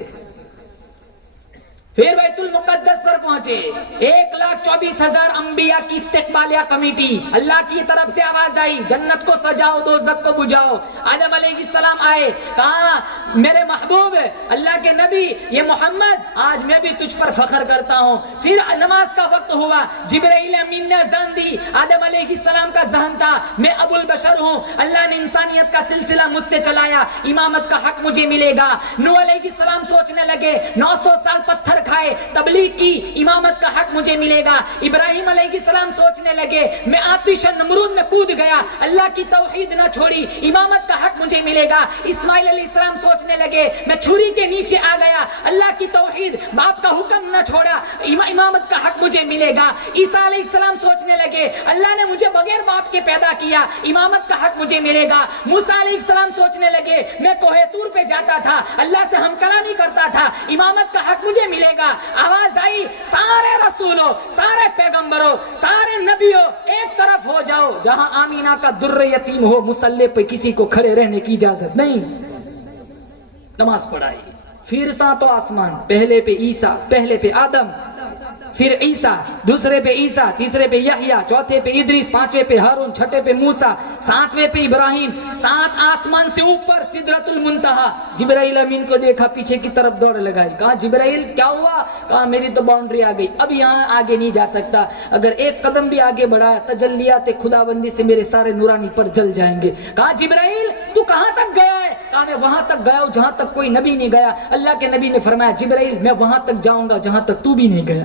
پھر بیت المقدس پر پہنچے, 1,24,000 انبیاء کی استقبالیہ کمیٹی, اللہ کی طرف سے آواز آئی جنت کو سجاؤ دوزخ کو بجھاؤ. آدم علیہ السلام آئے, کہا میرے محبوب اللہ کے نبی یہ محمد, آج میں بھی تجھ پر فخر کرتا ہوں. پھر نماز کا وقت ہوا, جبرائیل امین نے اذان دی. آدم علیہ السلام کا ذہن تھا میں ابو البشر ہوں, اللہ نے انسانیت کا سلسلہ مجھ سے چلایا, امامت کا حق مجھے ملے گا. نوح علیہ السلام سوچنے لگے 900 سال پتھر کھائے, تبلیغ کی, امامت کا حق مجھے ملے گا. ابراہیم علیہ السلام سوچنے لگے میں آتش نمرود میں کود گیا, اللہ کی توحید نہ چھوڑی, امامت کا حق مجھے ملے گا. اسماعیل علیہ السلام سوچنے لگے میں چھری کے نیچے آ گیا, اللہ کی توحید, باپ کا حکم نہ چھوڑا, امامت کا حق مجھے ملے گا. عیسیٰ علیہ السلام سوچنے لگے اللہ نے مجھے بغیر باپ کے پیدا کیا, امامت کا حق مجھے ملے گا. موسیٰ علیہ السلام سوچنے لگے میں کوہ طور پہ جاتا تھا, اللہ سے ہم کلامی کرتا تھا, امامت کا حق مجھے ملے گا. آواز آئی سارے رسولوں, سارے پیغمبروں, سارے نبیوں ایک طرف ہو جاؤ, جہاں آمینہ کا در یتیم ہو مصلی پہ کسی کو کھڑے رہنے کی اجازت نہیں. نماز پڑھائی. پھر ساتوں آسمان, پہلے پہ عیسیٰ, پہلے پہ آدم, پھر عیسیٰ, دوسرے پہ عیسیٰ, تیسرے پہ یحییٰ, چوتھے پہ ادریس, پانچویں پہ ہارون, چھٹے پہ موسیٰ, ساتویں پہ ابراہیم. 7 آسمان سے اوپر سدرۃ المنتہا. جبرائیل امین کو دیکھا, پیچھے کی طرف دوڑ لگائی. کہا جبرائیل کیا ہوا؟ کہا میری تو باؤنڈری آ گئی, اب یہاں آگے نہیں جا سکتا, اگر ایک قدم بھی آگے بڑھایا تجلیات خداوندی سے میرے سارے نورانی پر جل جائیں گے. کہا جبرائیل تو کہاں تک گیا ہے؟ کہا میں وہاں تک گیا ہوں جہاں تک کوئی نبی نہیں گیا. اللہ کے نبی نے فرمایا جبرائیل میں وہاں تک جاؤں گا جہاں تک تو بھی نہیں گیا.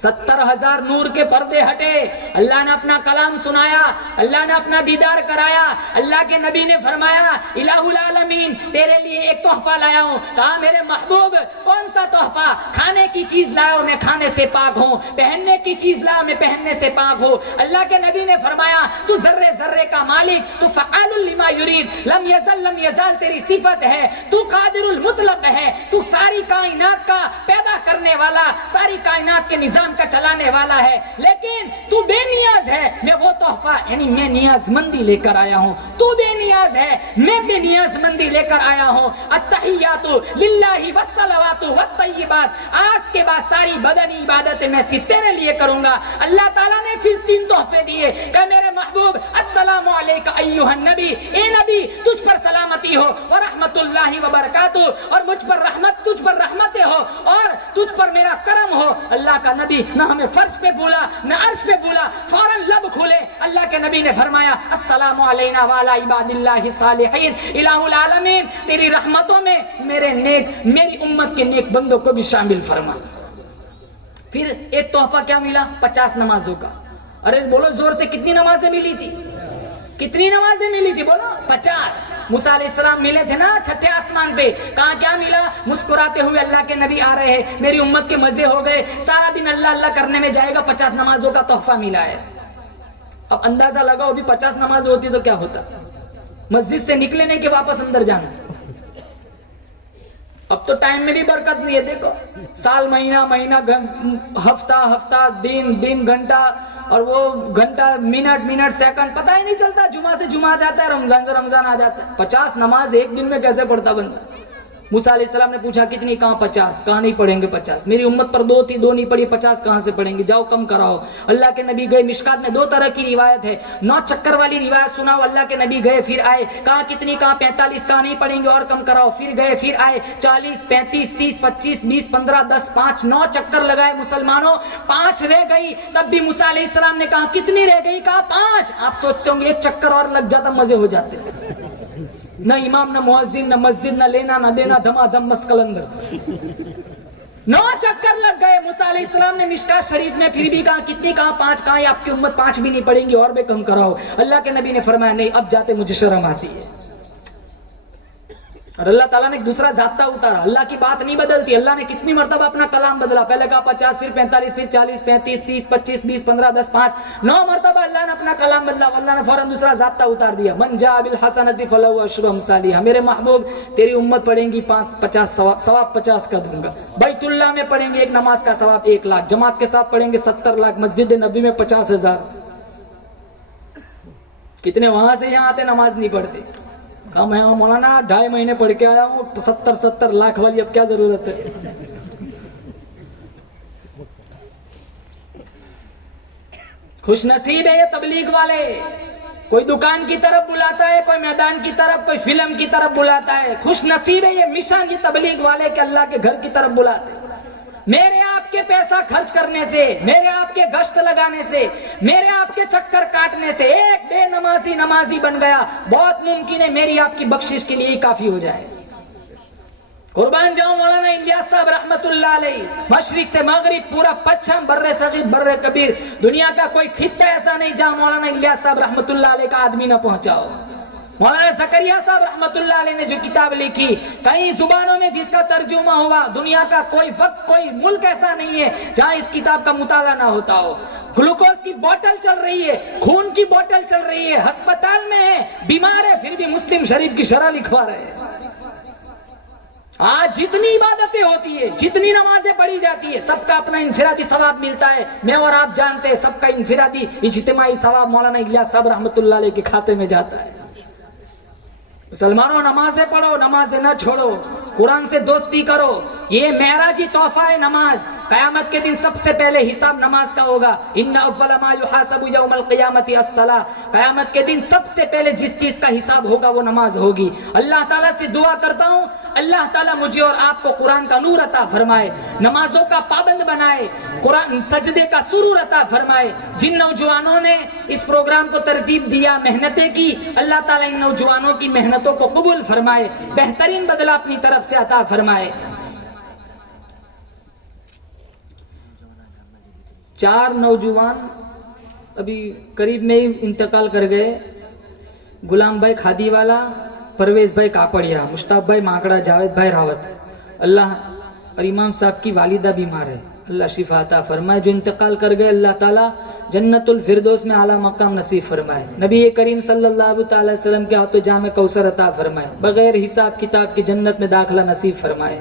70,000 نور کے پردے ہٹے, اللہ نے اپنا کلام سنایا, اللہ نے اپنا دیدار کرایا. اللہ کے نبی نے فرمایا الہ العالمین تیرے لیے ایک تحفہ لایا ہوں. کہا میرے محبوب کون سا تحفہ؟ کھانے کی چیز لایا ہوں, میں کھانے سے پاک ہوں. پہننے کی چیز لایا, میں پہننے سے پاک ہوں. اللہ کے نبی نے فرمایا تو ذرے ذرے کا مالک, تو فعال لما یرید, لم یزل لم یزال تیری صفت ہے, تو قادر المطلق ہے, تو ساری کائنات کا پیدا کرنے والا, ساری کائنات کے نظام کا چلانے والا ہے, لیکن تو بے نیاز ہے. میں وہ تحفہ یعنی میں نیاز مندی لے کر آیا ہوں, تو بے نیاز ہے, میں بے نیاز مندی لے کر آیا ہوں. التحیات للہ والصلوات والطیبات, آج کے بعد ساری بدنی عبادتیں میں صرف تیرے لیے کروں گا. اللہ تعالیٰ نے پھر 3 تحفے دیے کہ میرے محبوب السلام علیک ایھا النبی, اے نبی تجھ پر سلامتی ہو, ورحمت اللہ وبرکاتہ, اور مجھ پر رحمت, تجھ پر رحمتیں ہو, اور تجھ پر میرا کرم ہو. اللہ کا نبی نہ ہمیں فرش پہ بولا نہ عرش پہ بولا, فوراً لب کھولے. اللہ کے نبی نے فرمایا السلام علینا وعلی عباد اللہ الصالحین, الہ العالمین تیری رحمتوں میں میری امت کے نیک بندوں کو بھی شامل فرما. پھر ایک تحفہ کیا ملا؟ 50 نمازوں کا. ارے بولو زور سے, کتنی نمازیں ملی تھی؟ کتنی نمازیں ملی تھی؟ بولو 50. موسیٰ علیہ السلام ملے تھے نا چھٹے آسمان پہ, کہاں کیا ملا؟ مسکراتے ہوئے اللہ کے نبی آ رہے ہیں, میری امت کے مزے ہو گئے, سارا دن اللہ اللہ کرنے میں جائے گا, 50 نمازوں کا تحفہ ملا ہے. اب اندازہ لگاؤ ابھی 50 نماز ہوتی تو کیا ہوتا, مسجد سے نکلنے کے واپس اندر جانا. اب تو ٹائم میں بھی برکت نہیں ہے, دیکھو سال مہینہ ہفتہ دن گھنٹہ, اور وہ گھنٹہ منٹ سیکنڈ پتہ ہی نہیں چلتا, جمعہ سے جمعہ جاتا ہے, رمضان سے رمضان آ جاتا ہے. 50 نماز ایک دن میں کیسے پڑھتا بندہ؟ موسیٰ علیہ السلام نے پوچھا کتنی؟ کہاں 50. کہاں نہیں پڑھیں گے 50. میری امت پر 2 تھی، 2 نہیں پڑھی، 50 کہاں سے پڑھیں گے؟ جاؤ کم کراؤ. اللہ کے نبی گئے. مشکات میں 2 طرح کی روایت ہے. 9 چکر والی روایت سناؤ. اللہ کے نبی گئے پھر آئے. کہاں کتنی؟ کہاں 45. کہاں نہیں پڑھیں گے اور کم کراؤ. پھر گئے پھر آئے. 40 35 30 25 20 15 10 5 9 چکر لگائے مسلمانوں. 5 رہ گئی. تب بھی موسیٰ علیہ السلام نے کہا کتنی رہ گئی؟ کہا 5. آپ سوچتے ہوں گے 1 چکر اور لگ جاتا مزے ہو جاتے. نہ امام نہ مؤذن نہ مسجد نہ لینا نہ دینا، دھما دھم مسکلندر. 9 چکر لگ گئے. موسیٰ علیہ السلام نے مشکات شریف میں پھر بھی کہا کتنی؟ کہا 5. کہا آپ کی امت 5 بھی نہیں پڑھیں گی اور بھی کم کراؤ. اللہ کے نبی نے فرمایا نہیں، اب جاتے مجھے شرم آتی ہے. اور اللہ تعالیٰ نے ایک دوسرا ضابطہ اتارا. اللہ کی بات نہیں بدلتی. اللہ نے کتنی مرتبہ اپنا کلام بدلا. پہلے کہا 50 پھر 45 پھر 40 35 30 25 20 15 10 5 9 مرتبہ اللہ نے اپنا کلام بدلا. اللہ نے فوراً دوسرا ضابطہ اتار دیا. من جاء بالحسنۃ فلہ عشر امثالها. میرے محبوب تیری امت پڑھیں گی 50 ثواب 50 کا دوں گا. بیت اللہ میں پڑھیں گے ایک نماز کا ثواب 1 لاکھ. جماعت کے ساتھ پڑھیں گے 70 لاکھ. مسجد نبوی میں 50,000. کتنے وہاں سے یہاں آتے نماز نہیں پڑھتے. کہا میں مولانا 2.5 مہینے پڑھ کے آیا ہوں. 70 لاکھ والی اب کیا ضرورت ہے؟ خوش نصیب ہے یہ تبلیغ والے. کوئی دکان کی طرف بلاتا ہے، کوئی میدان کی طرف، کوئی فلم کی طرف بلاتا ہے. خوش نصیب ہے یہ مشن، یہ تبلیغ والے کہ اللہ کے گھر کی طرف بلاتے. میرے آپ کے پیسہ خرچ کرنے سے، میرے آپ کے گشت لگانے سے، میرے آپ کے چکر کاٹنے سے ایک بے نمازی بن گیا. بہت ممکن ہے میری آپ کی بخشش کے لیے ہی کافی ہو جائے. قربان جاؤں مولانا الیاس صاحب رحمت اللہ علیہ. مشرق سے مغرب پورا پچھم، بر صغیر بر کبیر، دنیا کا کوئی خطہ ایسا نہیں جہاں مولانا الیاس صاحب رحمت اللہ علیہ کا آدمی نہ پہنچا ہو. مولانا زکریا صاحب رحمت اللہ علیہ نے جو کتاب لکھی، کئی زبانوں میں جس کا ترجمہ ہوا، دنیا کا کوئی وقت کوئی ملک ایسا نہیں ہے جہاں اس کتاب کا مطالعہ نہ ہوتا ہو. گلوکوز کی بوتل چل رہی ہے، خون کی بوتل چل رہی ہے، ہسپتال میں ہے، بیمار ہے، پھر بھی مسلم شریف کی شرح لکھوا رہے ہیں. آج جتنی عبادتیں ہوتی ہے، جتنی نمازیں پڑھی جاتی ہے، سب کا اپنا انفرادی ثواب ملتا ہے. میں اور آپ جانتے ہیں سب کا انفرادی اجتماعی ثواب مولانا الیاس صاحب رحمت اللہ علیہ کے کھاتے میں جاتا ہے. مسلمانوں نمازیں پڑھو، نمازیں نہ چھوڑو، قرآن سے دوستی کرو. یہ معراجی تحفہ ہے نماز. قیامت کے دن سب سے پہلے حساب نماز کا ہوگا. ان اول ما یحاسب یوم القیامت الصلاۃ. قیامت کے دن سب سے پہلے جس چیز کا حساب ہوگا وہ نماز ہوگی. اللہ تعالیٰ سے دعا کرتا ہوں اللہ تعالیٰ مجھے اور آپ کو قرآن کا نور عطا فرمائے، نمازوں کا پابند بنائے، قرآن سجدے کا سرور عطا فرمائے. جن نوجوانوں نے اس پروگرام کو ترتیب دیا، محنتیں کی، اللہ تعالیٰ ان نوجوانوں کی محنتوں کو قبول فرمائے، بہترین بدلہ اپنی طرف سے عطا فرمائے. 4 نوجوان ابھی قریب میں ہی انتقال کر گئے. غلام بھائی کھادی والا، پرویز بھائی کاپڑیا، مشتاق بھائی مانکڑا، جاوید بھائی راوت. اللہ اور امام صاحب کی والدہ بیمار ہے، اللہ شفا عطا فرمائے. جو انتقال کر گئے اللہ تعالیٰ جنت الفردوس میں اعلیٰ مقام نصیب فرمائے. نبی کریم صلی اللہ تعالی وسلم کے ہاتھوں جام کوثر عطا فرمائے. بغیر حساب کتاب کی جنت میں داخلہ نصیب فرمائے.